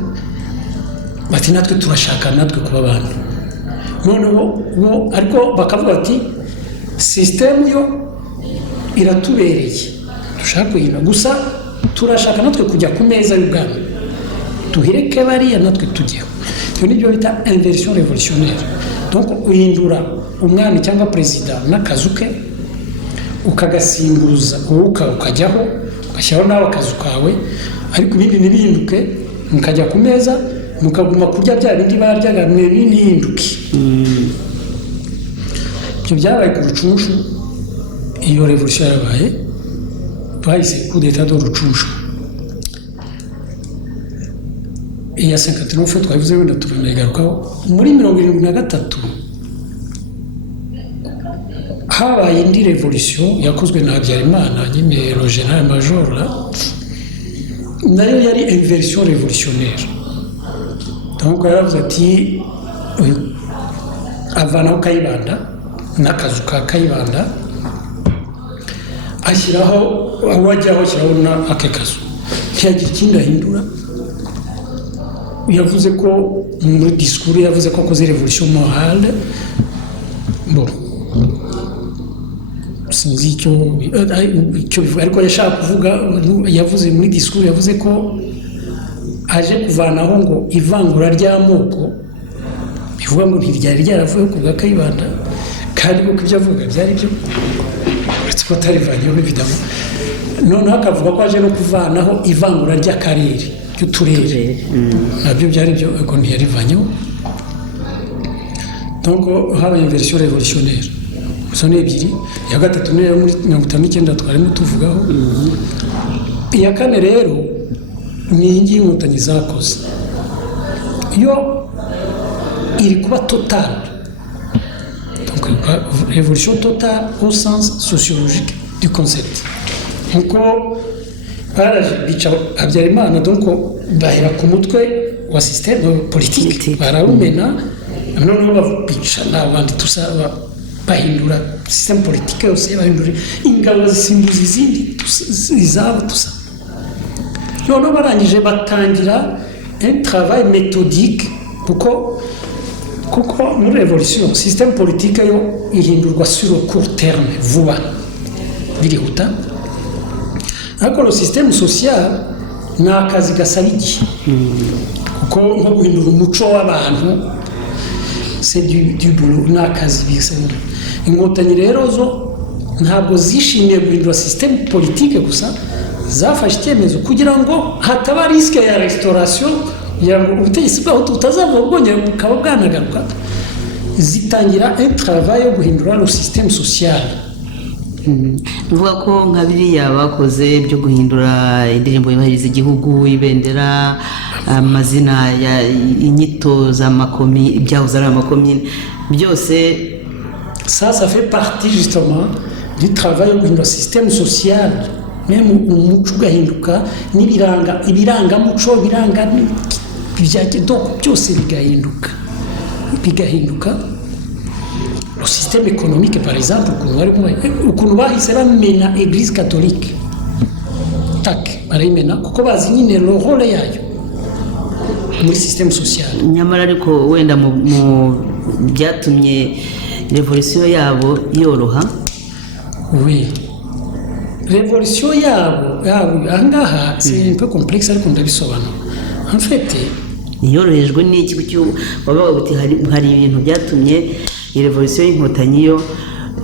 bati natwe turashaka natwe kuba abantu noneho ariko bakavuga bati sisitemu yo iratubereye dushaka kuyina gusa turashaka natwe kujya ku meza y'ubwami duhireke bariya natwe tujyeho ibyo nibyo bita inversion revolutionnaire donc uhindura umwami cyangwa perezida n'akazu ke ukagasimbuza wowe ukajyaho ugashyiraho nawe akazu kawe ariko ibindi ntibihinduke mukajya ku meza mukaguma kurya bya bindi baryaga ntihinduke ibyo byabaye ku Rucunshu iyo revolution yabaye bahise coup d'état de Rucunshu iya 59 twabivuze wenda turanayigarukaho muri 73 habaye indi revolution yakozwe na Habyarimana nyine le général major nayo yari inversion revolutionnaire donc yaravuze ati avanaho Kayibanda n'akazu ka Kayibanda ashyiraho wajyaho ashyiraho ake kazu ntiyagira ikindi ahindura yavuze ko muri disikuru yavuze ko akoze revolution morale sinzi icyo bivuga ariko yashaka kuvuga yavuze muri disikuru yavuze ko aje kuvanaho ngo ivangura ry'amoko bivuga ngo ntiryari ryaravuye ku bwa Kayibanda kandi kuko ibyo avuga byari byo uretse ko atarivanyeho bivamo noneho akavuga ko aje no kuvanaho ivangura ry'akarere ry'uturere nabyo byari byo ariko ntiyarivanyeho donc habaye inversion revolutionnaire izo ni ebyiri iya gatatu niyo muri 59 twarimo tuvugaho iya kane rero ni iyi Inkotanyi zakoze yo iri kuba totale donc révolution totale au sens sociologique du concept nkuko baraje bica Habyarimana donc bahera ku mutwe wa système politique barawumena noneho babica n'abandi tusaba bahindura système politique yose bahindura ingabo zisimbuza izindi izabo tusa noneho barangije batangira un travail méthodique kuko muri révolution système politique yo ihindurwa sur le court terme vuba birihuta ariko le système social ni akazi gasaba igihe kuko nko guhindura umuco w'abantu c'est du boulot ni akazi bisaba Inkotanyi rero zo ntabwo zishimiye guhindura système politique gusa zafashe icyemezo kugira ngo hataba risque ya restauration kugira ngo ubutegetsi bwaho tutazava bwongera bukaba bwanagaruka zitangira un travail yo guhindura le système social. bivuga ko nka biriya bakoze byo guhindura indirimbo yubahiriza igihugu, ibendera, amazina inyito z'amakomi, ibyahoze ari amakomine byose. Ça fait partie justement du travail yo guhindura système social. Même umuco ugahinduka ibirangamuco biranga donc byose bigahinduka. Le système économique par exemple ukuntu bahise bamena église catholique barayimena kuko bazi nyine le rôle yayo muri système social. Nyamara ariko wenda mu byatumye revolution yabo yoroha. Oui, révolution yabo ahangaha c'est un peu complexe ariko ndabisobanura. En fait yorohejwe n'iki cyo babaga buti hari ibintu byatumye revolution y'inkotanyi yo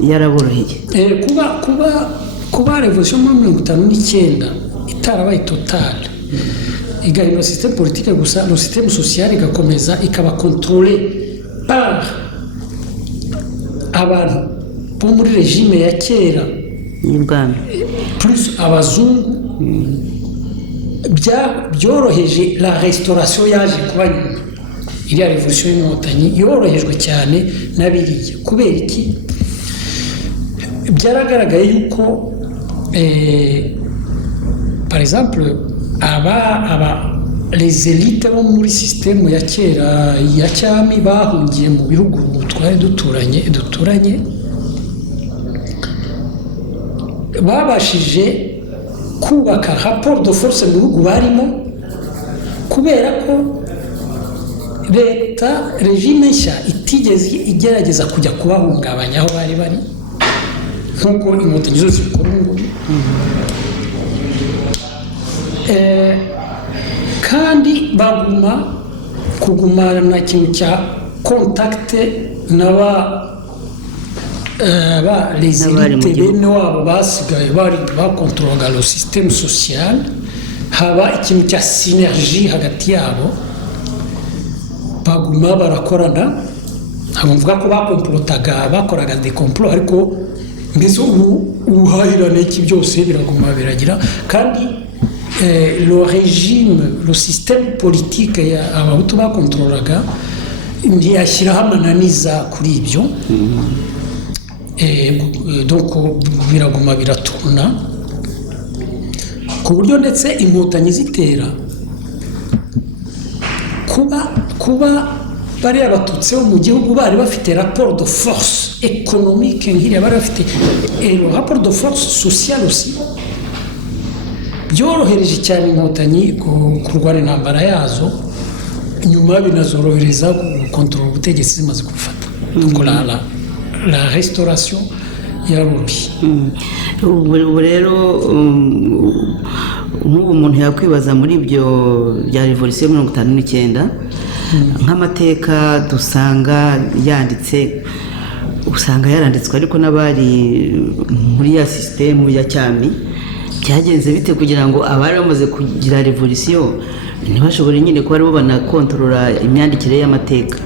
yaraboroheye. kuba revolution mu 1959 itarabaye totale igahindura système politique gusa, le système social igakomeza ikaba contrôlé par abantu bo muri regime ya kera y'ubwami plus abazungu. byoroheje la restauration yaje kuba nyuma. Iriya revolution y'inkotanyi yorohejwe cyane n'abiriya kubera iki? Byaragaragaye yuko par exemple les élites bo muri système ya kera ya cyami bahungiye mu bihugu twari duturanye babashije kubaka rapport de force mu bihugu barimo kubera ko leta regime nshya itigeze igerageza kujya kubahungabanya aho bari nk'uko inkotanyi zose zikora ubu. Kandi kugumana ikintu cya contact les élites bene wabo basigaye bakontorolaga le système social, haba ikintu cya synergie hagati yabo, baguma barakorana. Ntabwo mvuga ko bakoraga des complots ariko mbese ubuhahirane iki byose biraguma biragira. Kandi le régime, le système politique abahutu bakontorolaga ntiyashyiraho amananiza kuri ibyo. Donc biraguma biratuna ku buryo ndetse inkotanyi zitera kuba bari abatutsi bo mu gihugu bari bafite rapport de force économique nk'iriya bari bafite le rapport de force sociale aussi, byorohereje cyane inkotanyi kurwana intambara yazo, nyuma binazorohereza gukontorora ubutegetsi zimaze kubufata. Donc la restauration yaroroshye. Ubu rero nk'ubu umuntu yakwibaza muri ibyo bya revolution 59 nk'amateka dusanga yaranditswe ariko n'abari muri ya système ya cyami byagenze bite kugira ngo abari bamaze kugira revolution ntibashobore nyine kuba aribo banakontorora imyandikire y'amateka?